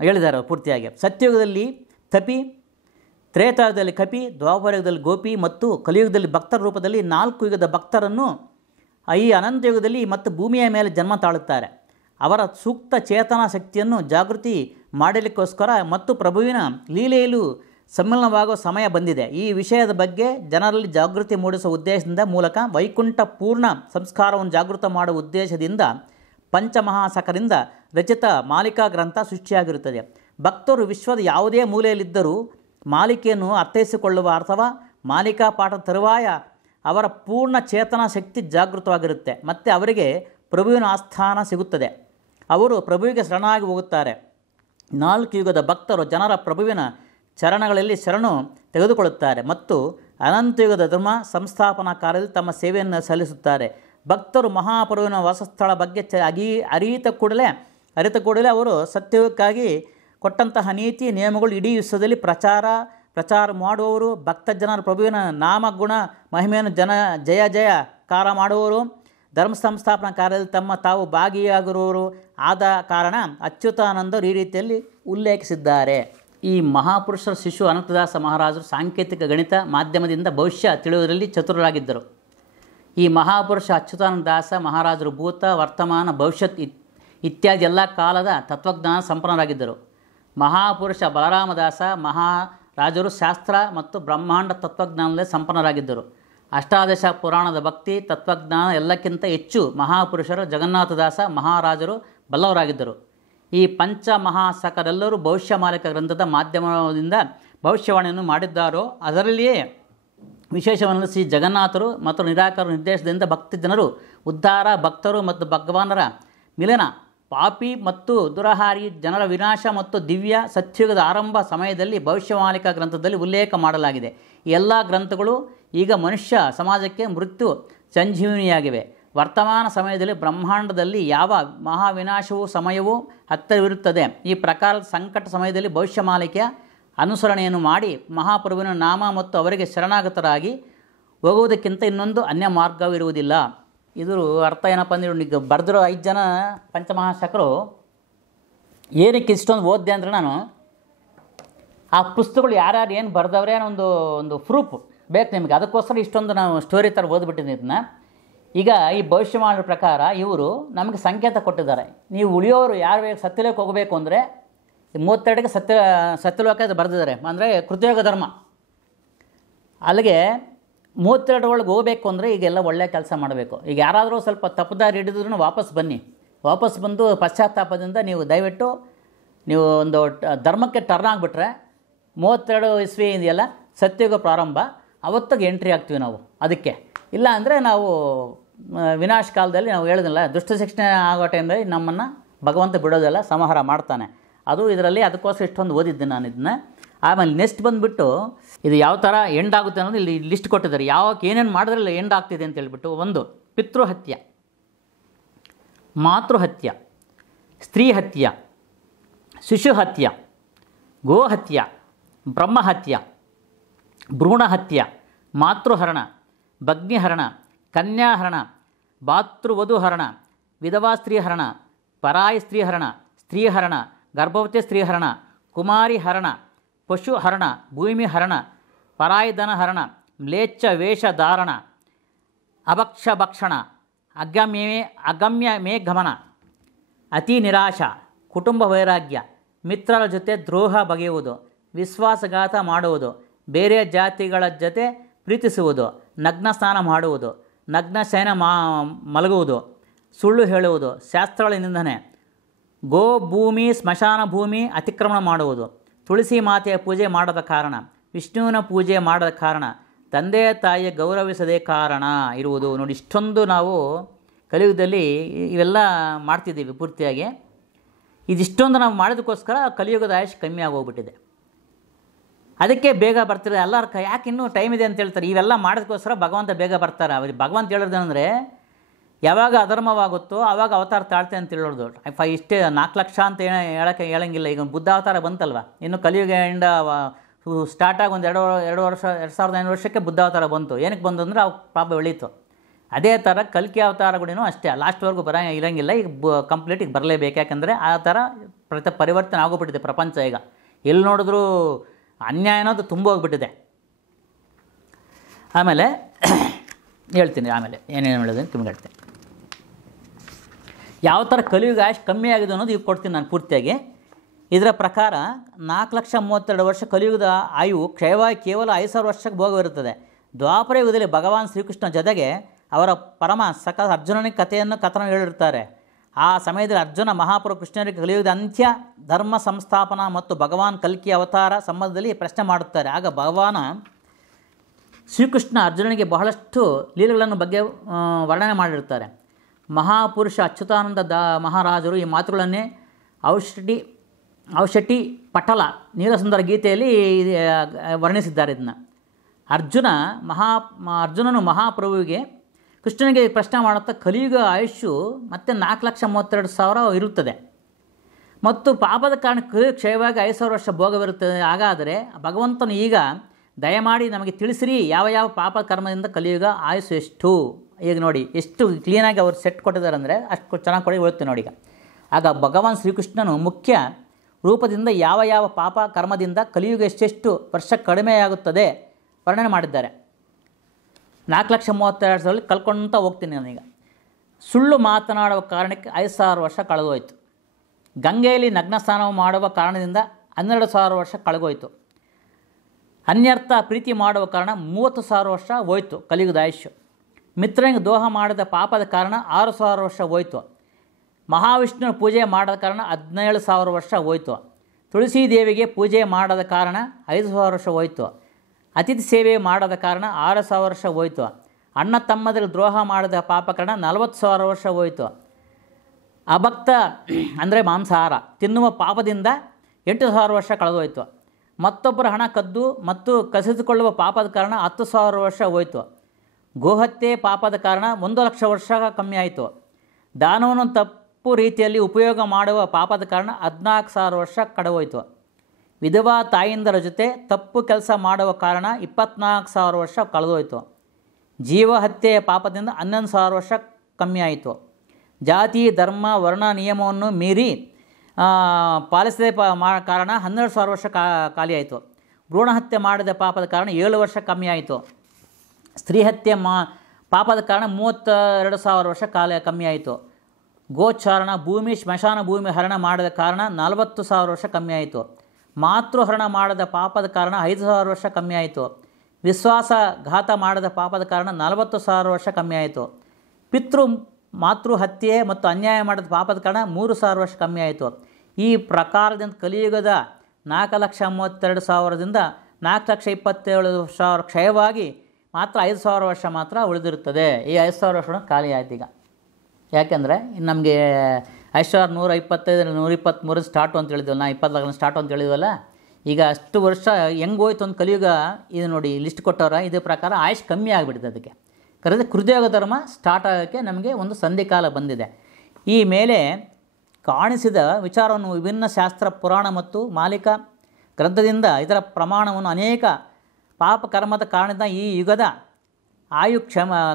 ಹೇಳಿದ್ದಾರೆ ಪೂರ್ತಿಯಾಗಿ. ಸತ್ಯಯುಗದಲ್ಲಿ ತಪಿ, ತ್ರೇತಾಯುಗದಲ್ಲಿ ಕಪಿ, ದ್ವಾಪರಯುಗದಲ್ಲಿ ಗೋಪಿ ಮತ್ತು ಕಲಿಯುಗದಲ್ಲಿ ಭಕ್ತರ ರೂಪದಲ್ಲಿ 4 ಯುಗದ ಭಕ್ತರನ್ನು ಈ ಅನಂತ ಯುಗದಲ್ಲಿ ಮತ್ತು ಭೂಮಿಯ ಮೇಲೆ ಜನ್ಮ ತಾಳುತ್ತಾರೆ. ಅವರ ಸೂಕ್ತ ಚೇತನಾ ಶಕ್ತಿಯನ್ನು ಜಾಗೃತಿ ಮಾಡಲಿಕ್ಕೋಸ್ಕರ ಮತ್ತು ಪ್ರಭುವಿನ ಲೀಲೆಯಲ್ಲೂ ಸಮ್ಮಿಲನವಾಗುವ ಸಮಯ ಬಂದಿದೆ. ಈ ವಿಷಯದ ಬಗ್ಗೆ ಜನರಲ್ಲಿ ಜಾಗೃತಿ ಮೂಡಿಸುವ ಉದ್ದೇಶದಿಂದ ಮೂಲಕ ವೈಕುಂಠ ಪೂರ್ಣ ಸಂಸ್ಕಾರವನ್ನು ಜಾಗೃತ ಮಾಡುವ ಉದ್ದೇಶದಿಂದ ಪಂಚಮಹಾಸಕರಿಂದ ರಚಿತ ಮಾಲಿಕಾ ಗ್ರಂಥ ಸೃಷ್ಟಿಯಾಗಿರುತ್ತದೆ. ಭಕ್ತರು ವಿಶ್ವದ ಯಾವುದೇ ಮೂಲೆಯಲ್ಲಿದ್ದರೂ ಮಾಲಿಕೆಯನ್ನು ಅರ್ಥೈಸಿಕೊಳ್ಳುವ ಅಥವಾ ಮಾಲಿಕಾ ಪಾಠ ತರುವಾಯ ಅವರ ಪೂರ್ಣ ಚೇತನಾ ಶಕ್ತಿ ಜಾಗೃತವಾಗಿರುತ್ತೆ ಮತ್ತು ಅವರಿಗೆ ಪ್ರಭುವಿನ ಆಸ್ಥಾನ ಸಿಗುತ್ತದೆ. ಅವರು ಪ್ರಭುವಿಗೆ ಶರಣಾಗಿ ಹೋಗುತ್ತಾರೆ. 4 ಯುಗದ ಭಕ್ತರು ಜನರ ಪ್ರಭುವಿನ ಚರಣಗಳಲ್ಲಿ ಶರಣು ತೆಗೆದುಕೊಳ್ಳುತ್ತಾರೆ ಮತ್ತು ಅನಂತಯುಗದ ಧರ್ಮ ಸಂಸ್ಥಾಪನಾ ಕಾರ್ಯದಲ್ಲಿ ತಮ್ಮ ಸೇವೆಯನ್ನು ಸಲ್ಲಿಸುತ್ತಾರೆ. ಭಕ್ತರು ಮಹಾಪ್ರಭುವಿನ ವಾಸಸ್ಥಳ ಬಗ್ಗೆ ಅರಿತ ಕೂಡಲೇ ಅವರು ಸತ್ಯಯುಗಕ್ಕಾಗಿ ಕೊಟ್ಟಂತಹ ನೀತಿ ನಿಯಮಗಳು ಇಡೀ ವಿಶ್ವದಲ್ಲಿ ಪ್ರಚಾರ ಮಾಡುವವರು, ಭಕ್ತ ಜನರ ಪ್ರಭುವಿನ ನಾಮ ಗುಣ ಮಹಿಮೆಯನ್ನು ಜಯಕಾರ ಮಾಡುವವರು, ಧರ್ಮ ಸಂಸ್ಥಾಪನಾ ಕಾರ್ಯದಲ್ಲಿ ತಾವು ಭಾಗಿಯಾಗಿರುವವರು ಆದ ಕಾರಣ ಅಚ್ಯುತಾನಂದರು ಈ ರೀತಿಯಲ್ಲಿ ಉಲ್ಲೇಖಿಸಿದ್ದಾರೆ. ಈ ಮಹಾಪುರುಷರ ಶಿಶು ಅನಂತದಾಸ ಮಹಾರಾಜರು ಸಾಂಕೇತಿಕ ಗಣಿತ ಮಾಧ್ಯಮದಿಂದ ಭವಿಷ್ಯ ತಿಳಿಯುವುದರಲ್ಲಿ ಚತುರರಾಗಿದ್ದರು. ಈ ಮಹಾಪುರುಷ ಅಚ್ಯುತಾನಂದ ದಾಸ ಮಹಾರಾಜರು ಭೂತ, ವರ್ತಮಾನ, ಭವಿಷ್ಯತ್ ಇತ್ಯಾದಿ ಎಲ್ಲ ಕಾಲದ ತತ್ವಜ್ಞಾನ ಸಂಪನ್ನರಾಗಿದ್ದರು. ಮಹಾಪುರುಷ ಬಲರಾಮದಾಸ ಮಹಾರಾಜರು ಶಾಸ್ತ್ರ ಮತ್ತು ಬ್ರಹ್ಮಾಂಡ ತತ್ವಜ್ಞಾನದಲ್ಲಿ ಸಂಪನ್ನರಾಗಿದ್ದರು. ಅಷ್ಟಾದಶ ಪುರಾಣದ ಭಕ್ತಿ ತತ್ವಜ್ಞಾನ ಎಲ್ಲಕ್ಕಿಂತ ಹೆಚ್ಚು ಮಹಾಪುರುಷರು ಜಗನ್ನಾಥದಾಸ ಮಹಾರಾಜರು ಬಲ್ಲವರಾಗಿದ್ದರು. ಈ ಪಂಚಮಹಾಸಕರೆಲ್ಲರೂ ಭವಿಷ್ಯ ಮಾಲಿಕ ಗ್ರಂಥದ ಮಾಧ್ಯಮದಿಂದ ಭವಿಷ್ಯವಾಣಿಯನ್ನು ಮಾಡಿದ್ದಾರೋ ಅದರಲ್ಲಿಯೇ ವಿಶೇಷವನ್ನು ಶ್ರೀ ಜಗನ್ನಾಥರು ಮತ್ತು ನಿರಾಕರ ನಿರ್ದೇಶದಿಂದ ಭಕ್ತಿ ಜನರು ಉದ್ಧಾರ, ಭಕ್ತರು ಮತ್ತು ಭಗವಾನರ ಮಿಲನ, ಪಾಪಿ ಮತ್ತು ದುರಹಾರಿ ಜನರ ವಿನಾಶ ಮತ್ತು ದಿವ್ಯ ಸತ್ಯುಗದ ಆರಂಭ ಸಮಯದಲ್ಲಿ ಭವಿಷ್ಯಮಾಲಿಕ ಗ್ರಂಥದಲ್ಲಿ ಉಲ್ಲೇಖ ಮಾಡಲಾಗಿದೆ. ಈ ಎಲ್ಲ ಗ್ರಂಥಗಳು ಈಗ ಮನುಷ್ಯ ಸಮಾಜಕ್ಕೆ ಮೃತ್ಯು ಸಂಜೀವನಿಯಾಗಿವೆ. ವರ್ತಮಾನ ಸಮಯದಲ್ಲಿ ಬ್ರಹ್ಮಾಂಡದಲ್ಲಿ ಯಾವ ಮಹಾವಿನಾಶವೂ ಸಮಯವೂ ಹತ್ತಿರವಿರುತ್ತದೆ. ಈ ಪ್ರಕಾರದ ಸಂಕಟ ಸಮಯದಲ್ಲಿ ಭವಿಷ್ಯಮಾಲಿಕೆಯ ಅನುಸರಣೆಯನ್ನು ಮಾಡಿ ಮಹಾಪ್ರಭುವಿನ ನಾಮ ಮತ್ತು ಅವರಿಗೆ ಶರಣಾಗತರಾಗಿ ಹೋಗುವುದಕ್ಕಿಂತ ಇನ್ನೊಂದು ಅನ್ಯ ಮಾರ್ಗವಿರುವುದಿಲ್ಲ. ಇದ್ರ ಅರ್ಥ ಏನಪ್ಪ ಅಂದ್ರೆ, ಈಗ ಬರೆದಿರೋ 5 ಜನ ಪಂಚಮಹಾಸಕರು ಏನಕ್ಕೆ ಇಷ್ಟೊಂದು ಓದಿದೆ ಅಂದರೆ, ನಾನು ಆ ಪುಸ್ತಕಗಳು ಯಾರ್ಯಾರು ಏನು ಬರೆದವ್ರೆ ಒಂದು ಪ್ರೂಫ್ ಬೇಕು ನಿಮಗೆ. ಅದಕ್ಕೋಸ್ಕರ ಇಷ್ಟೊಂದು ನಾವು ಸ್ಟೋರಿ ಥರ ಓದ್ಬಿಟ್ಟಿದ್ದೀನಿ ಇದನ್ನ. ಈಗ ಈ ಭವಿಷ್ಯವಾಣಿ ಪ್ರಕಾರ ಇವರು ನಮಗೆ ಸಂಕೇತ ಕೊಟ್ಟಿದ್ದಾರೆ. ನೀವು ಉಳಿಯೋರು ಯಾರು ಸತ್ಯಲೋಕ ಹೋಗಬೇಕು ಅಂದರೆ 32ಕ್ಕೆ ಸತ್ಯಲೋಕ ಬರೆದಿದ್ದಾರೆ, ಅಂದರೆ ಕೃತಯೋಗ ಧರ್ಮ. ಅಲ್ಲಿಗೆ 32 ಒಳಗೆ ಹೋಗಬೇಕು ಅಂದರೆ ಈಗೆಲ್ಲ ಒಳ್ಳೆಯ ಕೆಲಸ ಮಾಡಬೇಕು. ಈಗ ಯಾರಾದರೂ ಸ್ವಲ್ಪ ತಪ್ಪುದಾರಿ ಹಿಡಿದ್ರೂ ವಾಪಸ್ ಬನ್ನಿ, ವಾಪಸ್ ಬಂದು ಪಶ್ಚಾತ್ತಾಪದಿಂದ ನೀವು ದಯವಿಟ್ಟು ನೀವು ಒಂದು ಧರ್ಮಕ್ಕೆ ಟರ್ನ್ ಆಗಿಬಿಟ್ರೆ 32 ಇಸ್ವಿ ಇದೆಯಲ್ಲ ಸತ್ಯಯುಗ ಪ್ರಾರಂಭ, ಅವತ್ತಿಗೆ ಎಂಟ್ರಿ ಆಗ್ತೀವಿ ನಾವು. ಅದಕ್ಕೆ ಇಲ್ಲ ಅಂದರೆ ನಾವು ವಿನಾಶ ಕಾಲದಲ್ಲಿ ನಾವು ಹೇಳಿದ್ನಲ್ಲ, ದುಷ್ಟ ಶಿಕ್ಷಣ ಆಗೋ ಟೈಮಲ್ಲಿ ನಮ್ಮನ್ನು ಭಗವಂತ ಬಿಡೋದೆಲ್ಲ ಸಂಹಾರ ಮಾಡ್ತಾನೆ. ಅದು ಇದರಲ್ಲಿ ಅದಕ್ಕೋಸ್ಕರ ಇಷ್ಟೊಂದು ಓದಿದ್ದೆ ನಾನು ಇದನ್ನ. ಆಮೇಲೆ ನೆಕ್ಸ್ಟ್ ಬಂದುಬಿಟ್ಟು ಇದು ಯಾವ ಥರ ಎಂಡ್ ಆಗುತ್ತೆ ಅನ್ನೋದು ಇಲ್ಲಿ ಲಿಸ್ಟ್ ಕೊಟ್ಟಿದ್ದಾರೆ, ಯಾವಾಗ ಏನೇನು ಮಾಡಿದ್ರಲ್ಲಿ ಎಂಡ್ ಆಗ್ತಿದೆ ಅಂತ ಹೇಳ್ಬಿಟ್ಟು. ಒಂದು, ಪಿತೃಹತ್ಯ, ಮಾತೃಹತ್ಯ, ಸ್ತ್ರೀ ಹತ್ಯ, ಶಿಶುಹತ್ಯ, ಗೋಹತ್ಯ, ಬ್ರಹ್ಮಹತ್ಯ, ಭ್ರೂಣಹತ್ಯ, ಮಾತೃಹರಣ, ಭಗ್ನಿಹರಣ, ಕನ್ಯಾಹರಣ, ಭಾತೃವಧುಹರಣ, ವಿಧವಾ ಸ್ತ್ರೀಹರಣ, ಪರಾಯಿ ಸ್ತ್ರೀಹರಣ, ಸ್ತ್ರೀಹರಣ, ಗರ್ಭವತಿ ಸ್ತ್ರೀಹರಣ, ಕುಮಾರಿ ಹರಣ, ಪಶುಹರಣ, ಭೂಮಿಹರಣ, ಪರಾಯಿಧನ ಹರಣ, ಮ್ಲೇಚ್ಛ ವೇಷಧಾರಣ, ಅಭಕ್ಷಭಕ್ಷಣ, ಅಗಮ್ಯ ಮೇಘಮನ, ಅತಿ ನಿರಾಶ, ಕುಟುಂಬ ವೈರಾಗ್ಯ, ಮಿತ್ರರ ಜೊತೆ ದ್ರೋಹ ಬಗೆಯುವುದು, ವಿಶ್ವಾಸಘಾತ ಮಾಡುವುದು, ಬೇರೆ ಜಾತಿಗಳ ಜೊತೆ ಪ್ರೀತಿಸುವುದು, ನಗ್ನ ಸ್ನಾನ ಮಾಡುವುದು, ನಗ್ನ ಶಯನ ಮಲಗುವುದು, ಸುಳ್ಳು ಹೇಳುವುದು, ಶಾಸ್ತ್ರಗಳ ನಿಂದನೆ, ಗೋ ಭೂಮಿ ಸ್ಮಶಾನ ಭೂಮಿ ಅತಿಕ್ರಮಣ ಮಾಡುವುದು, ತುಳಸಿ ಮಾತೆಯ ಪೂಜೆ ಮಾಡದ ಕಾರಣ, ವಿಷ್ಣುವಿನ ಪೂಜೆ ಮಾಡದ ಕಾರಣ, ತಂದೆ ತಾಯಿಯ ಗೌರವಿಸದೇ ಕಾರಣ ಇರುವುದು. ನೋಡಿ, ಇಷ್ಟೊಂದು ನಾವು ಕಲಿಯುಗದಲ್ಲಿ ಇವೆಲ್ಲ ಮಾಡ್ತಿದ್ದೀವಿ ಪೂರ್ತಿಯಾಗಿ. ಇದಿಷ್ಟೊಂದು ನಾವು ಮಾಡೋದಕ್ಕೋಸ್ಕರ ಕಲಿಯುಗದ ಆಯುಷ್ ಕಮ್ಮಿ ಆಗೋಗ್ಬಿಟ್ಟಿದೆ. ಅದಕ್ಕೆ ಬೇಗ ಬರ್ತಾರೆ ಎಲ್ಲರ ಯಾಕೆ ಇನ್ನೂ ಟೈಮ್ ಇದೆ ಅಂತ ಹೇಳ್ತಾರೆ. ಇವೆಲ್ಲ ಮಾಡೋದಕ್ಕೋಸ್ಕರ ಭಗವಂತ ಬೇಗ ಬರ್ತಾರೆ. ಅವ್ರಿಗೆ ಭಗವಂತ ಹೇಳೋದೇನೆಂದರೆ, ಯಾವಾಗ ಅಧರ್ಮವಾಗುತ್ತೋ ಆವಾಗ ಅವತಾರ ತಾಳ್ತೆ ಅಂತ ಹೇಳೋದು. ಇಷ್ಟೇ 4 ಲಕ್ಷ ಅಂತ ಹೇಳಂಗಿಲ್ಲ. ಈಗ ಬುದ್ಧ ಅವತಾರ ಬಂತಲ್ವ, ಇನ್ನು ಕಲಿಯುಗ ಎಂಡ ಸ್ಟಾರ್ಟ್ ಆಗಿ ಒಂದು 2500 ವರ್ಷಕ್ಕೆ ಬುದ್ಧ ಅವತಾರ ಬಂತು. ಏನಕ್ಕೆ ಬಂತು ಅಂದರೆ ಅವು ಪಾಪ ಬೆಳೀತು. ಅದೇ ಥರ ಕಲ್ಕಿ ಅವತಾರಗಳೇನೂ ಅಷ್ಟೇ, ಲಾಸ್ಟ್ವರೆಗೂ ಇರೋಂಗಿಲ್ಲ. ಈಗ ಕಂಪ್ಲೀಟಿಗೆ ಬರಲೇಬೇಕು. ಯಾಕೆಂದರೆ ಆ ಥರ ಪರಿವರ್ತನೆ ಆಗೋಗ್ಬಿಟ್ಟಿದೆ ಪ್ರಪಂಚ. ಈಗ ಎಲ್ಲಿ ನೋಡಿದ್ರೂ ಅನ್ಯಾಯ ಅನ್ನೋದು ತುಂಬ ಹೋಗ್ಬಿಟ್ಟಿದೆ. ಆಮೇಲೆ ಹೇಳ್ತೀನಿ, ಆಮೇಲೆ ಏನೇನು ಹೇಳೋದು ಅಂತ ನಿಮ್ಗೆ ಹೇಳ್ತೀನಿ. ಯಾವ ಥರ ಕಲಿಯುಗ ಆಯುಷ್ ಕಮ್ಮಿ ಆಗಿದೆ ಅನ್ನೋದು ಈಗ ಕೊಡ್ತೀನಿ ನಾನು ಪೂರ್ತಿಯಾಗಿ. ಇದರ ಪ್ರಕಾರ 4,32 ವರ್ಷ ಕಲಿಯುಗದ ಆಯು ಕ್ಷಯವಾಗಿ ಕೇವಲ 5,000 ವರ್ಷಕ್ಕೆ ಭೋಗವಿರುತ್ತದೆ. ದ್ವಾಪರ ಯುಗದಲ್ಲಿ ಭಗವಾನ್ ಶ್ರೀಕೃಷ್ಣ ಜೊತೆಗೆ ಅವರ ಪರಮ ಸಕ ಅರ್ಜುನನಿಗೆ ಕಥನ ಹೇಳಿರ್ತಾರೆ. ಆ ಸಮಯದಲ್ಲಿ ಅರ್ಜುನ ಮಹಾಪ್ರಭು ಕೃಷ್ಣರಿಗೆ ಕಲಿಯುಗದ ಅಂತ್ಯ, ಧರ್ಮ ಸಂಸ್ಥಾಪನಾ ಮತ್ತು ಭಗವಾನ್ ಕಲ್ಕಿ ಅವತಾರ ಸಂಬಂಧದಲ್ಲಿ ಪ್ರಶ್ನೆ ಮಾಡುತ್ತಾರೆ. ಆಗ ಭಗವಾನ ಶ್ರೀಕೃಷ್ಣ ಅರ್ಜುನನಿಗೆ ಬಹಳಷ್ಟು ಲೀಲೆಗಳನ್ನು ಬಗ್ಗೆ ವರ್ಣನೆ ಮಾಡಿರ್ತಾರೆ. ಮಹಾಪುರುಷ ಅಚ್ಯುತಾನಂದ ಮಹಾರಾಜರು ಈ ಮಾತುಗಳನ್ನೇ ಔಷಟಿ ಪಟಲ ನೀಲಸುಂದರ ಗೀತೆಯಲ್ಲಿ ವರ್ಣಿಸಿದ್ದಾರೆ. ಇದನ್ನು ಅರ್ಜುನನು ಮಹಾಪ್ರಭುವಿಗೆ ಕೃಷ್ಣನಿಗೆ ಪ್ರಶ್ನೆ ಮಾಡುತ್ತಾ, ಕಲಿಯುಗ ಆಯುಷ್ಯು ಮತ್ತೆ 4,32,000 ಇರುತ್ತದೆ ಮತ್ತು ಪಾಪದ ಕಾರಣ ಕ್ಷಯವಾಗಿ 5,000 ವರ್ಷ ಭೋಗವಿರುತ್ತದೆ. ಹಾಗಾದರೆ ಭಗವಂತನು ಈಗ ದಯಮಾಡಿ ನಮಗೆ ತಿಳಿಸಿರಿ, ಯಾವ ಯಾವ ಪಾಪ ಕರ್ಮದಿಂದ ಕಲಿಯುಗ ಆಯುಸ್ಸು ಎಷ್ಟು. ಈಗ ನೋಡಿ ಎಷ್ಟು ಕ್ಲೀನಾಗಿ ಅವರು ಸೆಟ್ ಕೊಟ್ಟಿದ್ದಾರೆ ಅಂದರೆ ಅಷ್ಟು ಚೆನ್ನಾಗಿ ಕೊಡಿ ಹೇಳ್ತೀವಿ ನೋಡಿ. ಈಗ ಆಗ ಭಗವಾನ್ ಶ್ರೀಕೃಷ್ಣನು ಮುಖ್ಯ ರೂಪದಿಂದ ಯಾವ ಯಾವ ಪಾಪ ಕರ್ಮದಿಂದ ಕಲಿಯುಗ ಎಷ್ಟೆಷ್ಟು ವರ್ಷ ಕಡಿಮೆಯಾಗುತ್ತದೆ ವರ್ಣನೆ ಮಾಡಿದ್ದಾರೆ. 4,32,000 ಕಲ್ಕೊಳ್ತಾ ಹೋಗ್ತೀನಿ ನಾನೀಗ. ಸುಳ್ಳು ಮಾತನಾಡುವ ಕಾರಣಕ್ಕೆ 5,000 ವರ್ಷ ಕಳೆದೋಯ್ತು. ಗಂಗೆಯಲ್ಲಿ ನಗ್ನ ಸ್ನಾನ ಮಾಡುವ ಕಾರಣದಿಂದ 12,000 ವರ್ಷ ಕಳೆದೋಯ್ತು. ಅನ್ಯರ್ಥ ಪ್ರೀತಿ ಮಾಡುವ ಕಾರಣ 30,000 ವರ್ಷ ಹೋಯ್ತು ಕಲಿಯುಗದ ಆಯುಷ್ಯು. ಮಿತ್ರನಿಗೆ ದ್ರೋಹ ಮಾಡಿದ ಪಾಪದ ಕಾರಣ 6,000 ವರ್ಷ ಹೋಯ್ತು. ಮಹಾವಿಷ್ಣುವಿನ ಪೂಜೆ ಮಾಡದ ಕಾರಣ 17,000 ವರ್ಷ ಹೋಯ್ತು. ತುಳಸಿ ದೇವಿಗೆ ಪೂಜೆ ಮಾಡದ ಕಾರಣ 5,000 ವರ್ಷ ಹೋಯ್ತು. ಅತಿಥಿ ಸೇವೆ ಮಾಡದ ಕಾರಣ 6,000 ವರ್ಷ ಹೋಯ್ತು. ಅಣ್ಣ ತಮ್ಮದಲ್ಲಿ ದ್ರೋಹ ಮಾಡಿದ ಪಾಪ ಕಾರಣ 40,000 ವರ್ಷ ಹೋಯ್ತು. ಅಭಕ್ತ ಅಂದರೆ ಮಾಂಸಾಹಾರ ತಿನ್ನುವ ಪಾಪದಿಂದ 8,000 ವರ್ಷ ಕಳೆದೋಯ್ತು. ಮತ್ತೊಬ್ಬರ ಹಣ ಕದ್ದು ಮತ್ತು ಕಸಿದುಕೊಳ್ಳುವ ಪಾಪದ ಕಾರಣ 10,000 ವರ್ಷ ಹೋಯ್ತು. ಗೋಹತ್ಯೆ ಪಾಪದ ಕಾರಣ 1,00,000 ವರ್ಷ ಕಮ್ಮಿ ಆಯಿತು. ದಾನವನ್ನು ತಪ್ಪು ರೀತಿಯಲ್ಲಿ ಉಪಯೋಗ ಮಾಡುವ ಪಾಪದ ಕಾರಣ 14,000 ವರ್ಷ ಕಳೆದೋಯ್ತು. ವಿಧವಾ ತಾಯಿಂದರ ಜೊತೆ ತಪ್ಪು ಕೆಲಸ ಮಾಡುವ ಕಾರಣ 24,000 ವರ್ಷ ಕಳೆದೋಯ್ತು. ಜೀವಹತ್ಯೆಯ ಪಾಪದಿಂದ 11,000 ವರ್ಷ ಕಮ್ಮಿ ಆಯಿತು. ಜಾತಿ ಧರ್ಮ ವರ್ಣ ನಿಯಮವನ್ನು ಮೀರಿ ಪಾಲಿಸದೆ ಕಾರಣ 12,000 ವರ್ಷ ಖಾಲಿಯಾಯಿತು. ಭ್ರೂಣಹತ್ಯೆ ಮಾಡಿದ ಪಾಪದ ಕಾರಣ 7 ವರ್ಷ ಕಮ್ಮಿ ಆಯಿತು. ಸ್ತ್ರೀ ಹತ್ಯೆ ಪಾಪದ ಕಾರಣ 32,000 ವರ್ಷ ಕಮ್ಮಿ ಆಯಿತು. ಗೋಚಾರಣ, ಭೂಮಿ ಶ್ಮಶಾನ ಭೂಮಿ ಹರಣ ಮಾಡದ ಕಾರಣ 40,000 ವರ್ಷ ಕಮ್ಮಿ ಆಯಿತು. ಮಾತೃಹರಣ ಮಾಡದ ಪಾಪದ ಕಾರಣ 5,000 ವರ್ಷ ಕಮ್ಮಿ ಆಯಿತು. ವಿಶ್ವಾಸಘಾತ ಮಾಡದ ಪಾಪದ ಕಾರಣ 40,000 ವರ್ಷ ಕಮ್ಮಿ ಆಯಿತು. ಮಾತೃ ಹತ್ಯೆ ಮತ್ತು ಅನ್ಯಾಯ ಮಾಡದ ಪಾಪದ ಕಾರಣ 3,000 ವರ್ಷ ಕಮ್ಮಿ ಆಯಿತು. ಈ ಪ್ರಕಾರದಿಂದ ಕಲಿಯುಗದ 4,32,000ದಿಂದ 4,27,000 ಕ್ಷಯವಾಗಿ ಮಾತ್ರ 5,000 ವರ್ಷ ಮಾತ್ರ ಉಳಿದಿರುತ್ತದೆ. ಈ 5,000 ವರ್ಷ ಖಾಲಿ ಆಯ್ತು ಈಗ. ಯಾಕೆಂದರೆ ನಮಗೆ 5,125 123 ಸ್ಟಾರ್ಟು ಅಂತ ಹೇಳಿದ್ವಲ್ಲ, 24 ಸ್ಟಾರ್ಟು ಅಂತ ಹೇಳಿದ್ವಲ್ಲ. ಈಗ ಅಷ್ಟು ವರ್ಷ ಹೆಂಗೆ ಹೋಯ್ತು ಒಂದು ಕಲಿಯುಗ, ಇದು ನೋಡಿ ಲಿಸ್ಟ್ ಕೊಟ್ಟವ್ರ, ಇದೇ ಪ್ರಕಾರ ಆಯುಷ್ ಕಮ್ಮಿ ಆಗಿಬಿಟ್ಟಿದೆ. ಅದಕ್ಕೆ ಕರೆದ ಕೃತಯುಗ ಧರ್ಮ ಸ್ಟಾರ್ಟ್ ಆಗೋಕ್ಕೆ ನಮಗೆ ಒಂದು ಸಂಧಿಕಾಲ ಬಂದಿದೆ. ಈ ಮೇಲೆ ಕಾಣಿಸಿದ ವಿಚಾರವನ್ನು ವಿಭಿನ್ನ ಶಾಸ್ತ್ರ, ಪುರಾಣ ಮತ್ತು ಮಾಲಿಕ ಗ್ರಂಥದಿಂದ ಇದರ ಪ್ರಮಾಣವನ್ನು ಅನೇಕ ಪಾಪ ಕರ್ಮದ ಕಾರಣದಿಂದ ಈ ಯುಗದ ಆಯು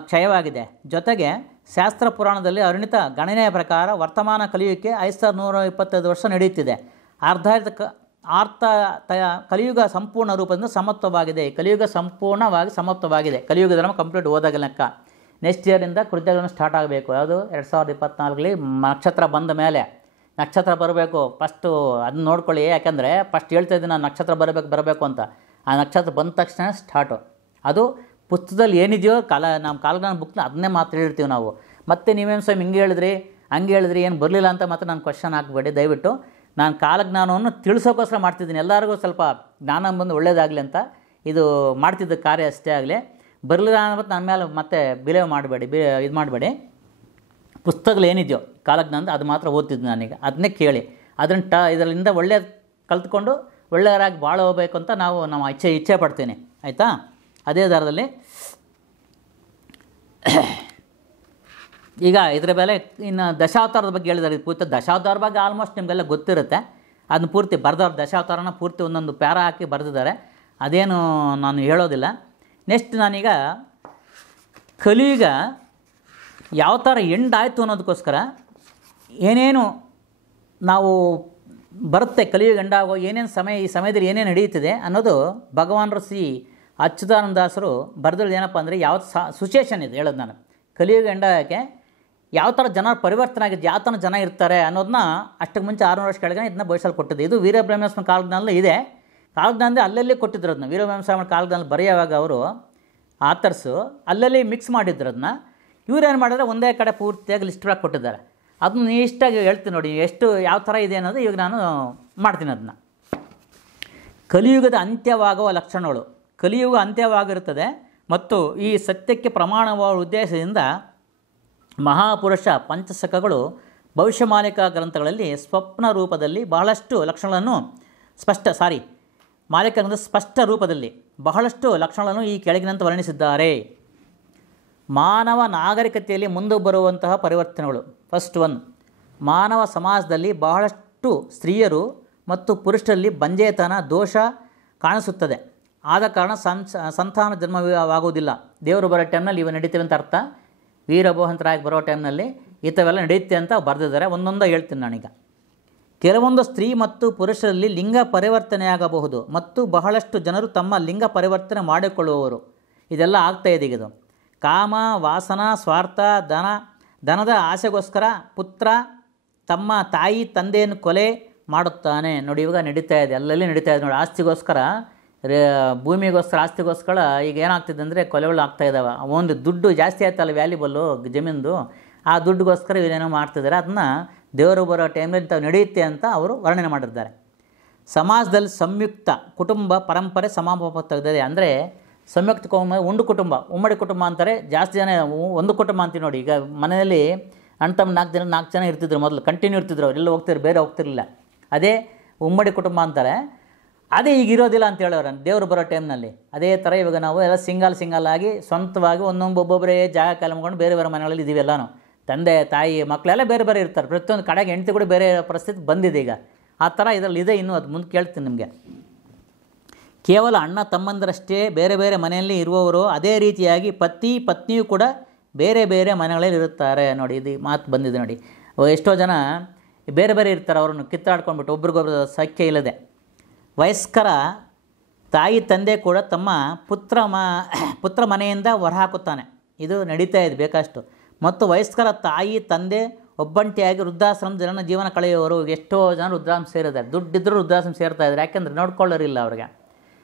ಕ್ಷಯವಾಗಿದೆ. ಜೊತೆಗೆ ಶಾಸ್ತ್ರ ಪುರಾಣದಲ್ಲಿ ಅರುಣಿತ ಗಣನೆಯ ಪ್ರಕಾರ ವರ್ತಮಾನ ಕಲಿಯುಗಕ್ಕೆ 5,125 ವರ್ಷ ನಡೆಯುತ್ತಿದೆ. ಕಲಿಯುಗ ಸಂಪೂರ್ಣ ರೂಪದಿಂದ ಸಮತ್ವವಾಗಿದೆ. ಕಲಿಯುಗ ಸಂಪೂರ್ಣವಾಗಿ ಸಮತ್ವವಾಗಿದೆ. ಕಲಿಯುಗ ಧರ್ಮ ಕಂಪ್ಲೀಟ್ ಹೋದಾಗ ಲೆಕ್ಕ. ನೆಕ್ಸ್ಟ್ ಇಯರಿಂದ ಕೃತ್ಯಗಳನ್ನು ಸ್ಟಾರ್ಟ್ ಆಗಬೇಕು. ಯಾವುದು 2024ರಲ್ಲಿ ನಕ್ಷತ್ರ ಬಂದ ಮೇಲೆ. ನಕ್ಷತ್ರ ಬರಬೇಕು ಫಸ್ಟು, ಅದನ್ನ ನೋಡ್ಕೊಳ್ಳಿ. ಯಾಕೆಂದರೆ ಫಸ್ಟ್ ಹೇಳ್ತಾ ಇದ್ದೀನಿ ನಾನು ನಕ್ಷತ್ರ ಬರಬೇಕು ಅಂತ. ಆ ನಕ್ಷತ್ರ ಬಂದ ತಕ್ಷಣ ಸ್ಟಾರ್ಟು. ಅದು ಪುಸ್ತಕದಲ್ಲಿ ಏನಿದೆಯೋ ನಮ್ಮ ಕಾಲಜ್ಞಾನ ಬುಕ್ನ ಅದನ್ನೇ ಮಾತ್ರ ಹೇಳಿರ್ತೀವಿ ನಾವು. ಮತ್ತು ನೀವೇನು ಸ್ವಾಮಿ ಹಿಂಗೆ ಹೇಳಿದ್ರಿ ಹಂಗೆ ಹೇಳಿದ್ರಿ ಏನು ಬರಲಿಲ್ಲ ಅಂತ ಮಾತ್ರ ನಾನು ಕ್ವಶನ್ ಹಾಕಬೇಡಿ ದಯವಿಟ್ಟು. ನಾನು ಕಾಲಜ್ಞಾನವನ್ನು ತಿಳಿಸೋಕ್ಕೋಸ್ಕರ ಮಾಡ್ತಿದ್ದೀನಿ. ಎಲ್ಲರಿಗೂ ಸ್ವಲ್ಪ ಜ್ಞಾನ ಬಂದು ಒಳ್ಳೇದಾಗಲಿ ಅಂತ ಇದು ಮಾಡ್ತಿದ್ದ ಕಾರ್ಯ ಅಷ್ಟೇ ಆಗಲಿ. ಬರಲಿಲ್ಲ ಅನ್ನೋದು ನನ್ನ ಮೇಲೆ ಮತ್ತೆ ಬಿಲೇವ್ ಮಾಡಬೇಡಿ, ಇದು ಮಾಡಬೇಡಿ. ಪುಸ್ತಕಗಳು ಏನಿದೆಯೋ ಕಾಲಜ್ಞಾನದ ಅದು ಮಾತ್ರ ಓದ್ತಿದ್ದು ನಾನೀಗ. ಅದನ್ನೇ ಕೇಳಿ ಇದರಿಂದ ಒಳ್ಳೆಯದು ಕಲ್ತ್ಕೊಂಡು ಒಳ್ಳೆಯರಾಗಿ ಭಾಳ ಹೋಗಬೇಕು ಅಂತ ನಾವು ಇಚ್ಛೆ ಪಡ್ತೀನಿ. ಆಯಿತಾ? ಅದೇ ದರದಲ್ಲಿ ಈಗ ಇದರ ಬೆಲೆ ಇನ್ನು ದಶಾವತಾರದ ಬಗ್ಗೆ ಹೇಳಿದ್ದಾರೆ. ಪೂರ್ತಿ ದಶಾವತಾರ ಬಗ್ಗೆ ಆಲ್ಮೋಸ್ಟ್ ನಿಮಗೆಲ್ಲ ಗೊತ್ತಿರುತ್ತೆ. ಅದನ್ನ ಪೂರ್ತಿ ಬರೆದವ್ರು ದಶಾವತಾರನ ಪೂರ್ತಿ ಒಂದೊಂದು ಪ್ಯಾರ ಹಾಕಿ ಬರೆದಿದ್ದಾರೆ. ಅದೇನು ನಾನು ಹೇಳೋದಿಲ್ಲ. ನೆಕ್ಸ್ಟ್ ನಾನೀಗ ಕಲಿಯುಗ ಯಾವ ಥರ ಎಂಡ್ ಆಯಿತು ಅನ್ನೋದಕ್ಕೋಸ್ಕರ ಏನೇನು ನಾವು ಬರುತ್ತೆ, ಕಲಿಯುಗ ಎಂಡಾಗೋ ಏನೇನು ಈ ಸಮಯದಲ್ಲಿ ಏನೇನು ನಡೆಯುತ್ತಿದೆ ಅನ್ನೋದು ಭಗವಾನರು ಅಚ್ಯುತಾನಂದಾಸರು ಬರೆದದ್ದು ಏನಪ್ಪ ಅಂದರೆ ಯಾವ ಸಿಚುಯೇಷನ್ ಇದೆ ಹೇಳೋದು ನಾನು. ಕಲಿಯುಗ ಎಂಡಾಗಕ್ಕೆ ಯಾವ ಥರ ಜನ ಪರಿವರ್ತನೆ ಆಗಿದೆ, ಯಾವ ಥರ ಜನ ಇರ್ತಾರೆ ಅನ್ನೋದನ್ನ ಅಷ್ಟಕ್ಕೆ ಮುಂಚೆ 600 ವರ್ಷ ಕೆಳಗೆ ಇದನ್ನ ಭವಿಷ್ಯದಲ್ಲಿ ಕೊಟ್ಟಿದೆ. ಇದು ವೀರಬ್ರಹ್ಮೇಶ್ವರ ಕಾಲಜ್ಞಾನಲ್ಲೂ ಇದೆ. ಕಾಲಜ್ಞಾನದಲ್ಲಿ ಅಲ್ಲಲ್ಲಿ ಕೊಟ್ಟಿದ್ರು ಅದನ್ನ. ವೀರಬ್ರಹ್ಮೇಶ್ವರ ಕಾಲಜ್ಞಾನದಲ್ಲಿ ಬರೆಯುವಾಗ ಅವರು ಆಥರ್ಸು ಅಲ್ಲಲ್ಲಿ ಮಿಕ್ಸ್ ಮಾಡಿದ್ರು ಅದನ್ನ. ಇವ್ರೇನು ಮಾಡಿದ್ರೆ ಒಂದೇ ಕಡೆ ಪೂರ್ತಿಯಾಗಿ ಲಿಸ್ಟ್ ಆಗಿ ಕೊಟ್ಟಿದ್ದಾರೆ. ಅದನ್ನ ಇಷ್ಟಾಗಿ ಹೇಳ್ತೀನಿ ನೋಡಿ ಎಷ್ಟು ಯಾವ ಥರ ಇದೆ ಅನ್ನೋದು ಈಗ ನಾನು ಮಾಡ್ತೀನಿ. ಅದನ್ನ ಕಲಿಯುಗದ ಅಂತ್ಯವಾಗುವ ಲಕ್ಷಣಗಳು. ಕಲಿಯುಗ ಅಂತ್ಯವಾಗಿರುತ್ತದೆ ಮತ್ತು ಈ ಸತ್ಯಕ್ಕೆ ಪ್ರಮಾಣವಾದ ಉದ್ದೇಶದಿಂದ ಮಹಾಪುರುಷ ಪಂಚಸಖಗಳು ಭವಿಷ್ಯಮಾಲಿಕ ಗ್ರಂಥಗಳಲ್ಲಿ ಸ್ವಪ್ನ ರೂಪದಲ್ಲಿ ಬಹಳಷ್ಟು ಲಕ್ಷಣಗಳನ್ನು ಮಾಲಿಕ ಸ್ಪಷ್ಟ ರೂಪದಲ್ಲಿ ಬಹಳಷ್ಟು ಲಕ್ಷಣಗಳನ್ನು ಈ ಕೆಳಗಿನಂತೆ ವರ್ಣಿಸಿದ್ದಾರೆ. ಮಾನವ ನಾಗರಿಕತೆಯಲ್ಲಿ ಮುಂದೆ ಬರುವಂತಹ ಪರಿವರ್ತನೆಗಳು. ಫಸ್ಟ್ 1, ಮಾನವ ಸಮಾಜದಲ್ಲಿ ಬಹಳಷ್ಟು ಸ್ತ್ರೀಯರು ಮತ್ತು ಪುರುಷರಲ್ಲಿ ಬಂಜೇತನ ದೋಷ ಕಾಣಿಸುತ್ತದೆ. ಆದ ಕಾರಣ ಸಂತಾನ ಜನ್ಮವಾಗುವುದಿಲ್ಲ. ದೇವರು ಬರೋ ಟೈಮ್ನಲ್ಲಿ ಇವು ನಡೀತವೆ ಅಂತ ಅರ್ಥ. ವೀರಭೋಹಂತರಾಗಿ ಬರೋ ಟೈಮ್ನಲ್ಲಿ ಇಂಥವೆಲ್ಲ ನಡೆಯುತ್ತೆ ಅಂತ ಬರೆದಿದ್ದಾರೆ. ಒಂದೊಂದು ಹೇಳ್ತೀನಿ ನಾನೀಗ. ಕೆಲವೊಂದು ಸ್ತ್ರೀ ಮತ್ತು ಪುರುಷರಲ್ಲಿ ಲಿಂಗ ಪರಿವರ್ತನೆಯಾಗಬಹುದು ಮತ್ತು ಬಹಳಷ್ಟು ಜನರು ತಮ್ಮ ಲಿಂಗ ಪರಿವರ್ತನೆ ಮಾಡಿಕೊಳ್ಳುವವರು. ಇದೆಲ್ಲ ಆಗ್ತಾಯಿದೆ ಇದು. ಕಾಮ, ವಾಸನ, ಸ್ವಾರ್ಥ, ಧನದ ಆಸೆಗೋಸ್ಕರ ಪುತ್ರ ತಮ್ಮ ತಾಯಿ ತಂದೆಯನ್ನು ಕೊಲೆ ಮಾಡುತ್ತಾನೆ. ನೋಡಿ ಇವಾಗ ನಡೀತಾ ಇದೆ, ಅಲ್ಲಲ್ಲಿ ನಡೀತಾ ಇದೆ ನೋಡಿ. ಆಸ್ತಿಗೋಸ್ಕರ, ಭೂಮಿಗೋಸ್ಕರ, ಆಸ್ತಿಗೋಸ್ಕರ ಈಗ ಏನಾಗ್ತಿದೆ ಅಂದರೆ ಕೊಲೆಗಳು ಆಗ್ತಾಯಿದ್ದಾವೆ. ಒಂದು ದುಡ್ಡು ಜಾಸ್ತಿ ಆಯ್ತಲ್ಲ ವ್ಯಾಲ್ಯೂಬಲ್ಲು ಜಮೀನ್ದು, ಆ ದುಡ್ಡುಗೋಸ್ಕರ ಇವರೇನೋ ಮಾಡ್ತಿದ್ದಾರೆ. ಅದನ್ನ ದೇವರು ಬರೋ ಟೈಮಲ್ಲಿ ತಾವು ನಡೆಯುತ್ತೆ ಅಂತ ಅವರು ವರ್ಣನೆ ಮಾಡಿರ್ತಾರೆ. ಸಮಾಜದಲ್ಲಿ ಸಂಯುಕ್ತ ಕುಟುಂಬ ಪರಂಪರೆ ಸಮಾಪವಾಗ್ತದೆ. ಅಂದರೆ ಸಂಯುಕ್ತ ಕುಟುಂಬ, ಉಮ್ಮಡಿ ಕುಟುಂಬ ಅಂತಾರೆ. ಜಾಸ್ತಿ ಜನ ಒಂದು ಕುಟುಂಬ ಅಂತೀವಿ ನೋಡಿ. ಈಗ ಮನೆಯಲ್ಲಿ ಅಣ್ಣ ತಮ್ಮ 4 ಜನ ಇರ್ತಿದ್ರು ಮೊದಲು, ಕಂಟಿನ್ಯೂ ಇರ್ತಿದ್ರು. ಅವ್ರು ಎಲ್ಲ ಹೋಗ್ತಿದ್ರು, ಬೇರೆ ಹೋಗ್ತಿರಲಿಲ್ಲ. ಅದೇ ಉಮ್ಮಡಿ ಕುಟುಂಬ ಅಂತಾರೆ. ಅದೇ ಈಗ ಇರೋದಿಲ್ಲ ಅಂತ ಹೇಳೋರು ದೇವರು ಬರೋ ಟೈಮ್ನಲ್ಲಿ. ಅದೇ ಥರ ಇವಾಗ ನಾವು ಎಲ್ಲ ಸಿಂಗಲ್ ಆಗಿ ಸ್ವಂತವಾಗಿ ಒಬ್ಬೊಬ್ಬರೇ ಜಾಗ ಕಲ್ಕೊಂಡು ಬೇರೆ ಬೇರೆ ಮನೆಗಳಲ್ಲಿ ಇದ್ದೀವಿ. ಎಲ್ಲನೂ ತಂದೆ ತಾಯಿ ಮಕ್ಕಳೆಲ್ಲ ಬೇರೆ ಬೇರೆ ಇರ್ತಾರೆ. ಪ್ರತಿಯೊಂದು ಕಡೆಗೆ ಹೆಂಡತಿ ಕೂಡ ಬೇರೆ ಪರಿಸ್ಥಿತಿ ಬಂದಿದೆ ಈಗ. ಆ ಥರ ಇದರಲ್ಲಿ ಇದೆ. ಇನ್ನೂ ಅದು ಮುಂದೆ ಕೇಳ್ತೀನಿ ನಿಮಗೆ. ಕೇವಲ ಅಣ್ಣ ತಮ್ಮಂದರಷ್ಟೇ ಬೇರೆ ಬೇರೆ ಮನೆಯಲ್ಲಿ ಇರುವವರು. ಅದೇ ರೀತಿಯಾಗಿ ಪತ್ನಿಯೂ ಕೂಡ ಬೇರೆ ಬೇರೆ ಮನೆಗಳಲ್ಲಿ ಇರುತ್ತಾರೆ. ನೋಡಿ ಇದು ಮಾತು ಬಂದಿದೆ ನೋಡಿ. ಎಷ್ಟೋ ಜನ ಬೇರೆ ಬೇರೆ ಇರ್ತಾರೆ, ಅವ್ರನ್ನು ಕಿತ್ತಾಡ್ಕೊಂಡ್ಬಿಟ್ಟು ಒಬ್ರಿಗೊಬ್ರು ಸಖ್ಯ ಇಲ್ಲದೆ. ವಯಸ್ಕರ ತಾಯಿ ತಂದೆ ಕೂಡ ತಮ್ಮ ಪುತ್ರ ಮನೆಯಿಂದ ಹೊರಹಾಕುತ್ತಾನೆ. ಇದು ನಡೀತಾ ಇದೆ ಬೇಕಷ್ಟು. ಮತ್ತು ವಯಸ್ಕರ ತಾಯಿ ತಂದೆ ಒಬ್ಬಂಟಿಯಾಗಿ ವೃದ್ಧಾಶ್ರಮ ಜೀವನ ಕಳೆಯುವವರು. ಎಷ್ಟೋ ಜನ ವೃದ್ಧಾಶ್ರಮ ಸೇರಿದ್ದಾರೆ, ದುಡ್ಡಿದ್ದರೂ ವೃದ್ಧಾಶ್ರಮ ಸೇರ್ತಾ ಇದ್ದಾರೆ. ಯಾಕೆಂದರೆ ನೋಡ್ಕೊಳ್ಳೋರಿಲ್ಲ ಅವ್ರಿಗೆ,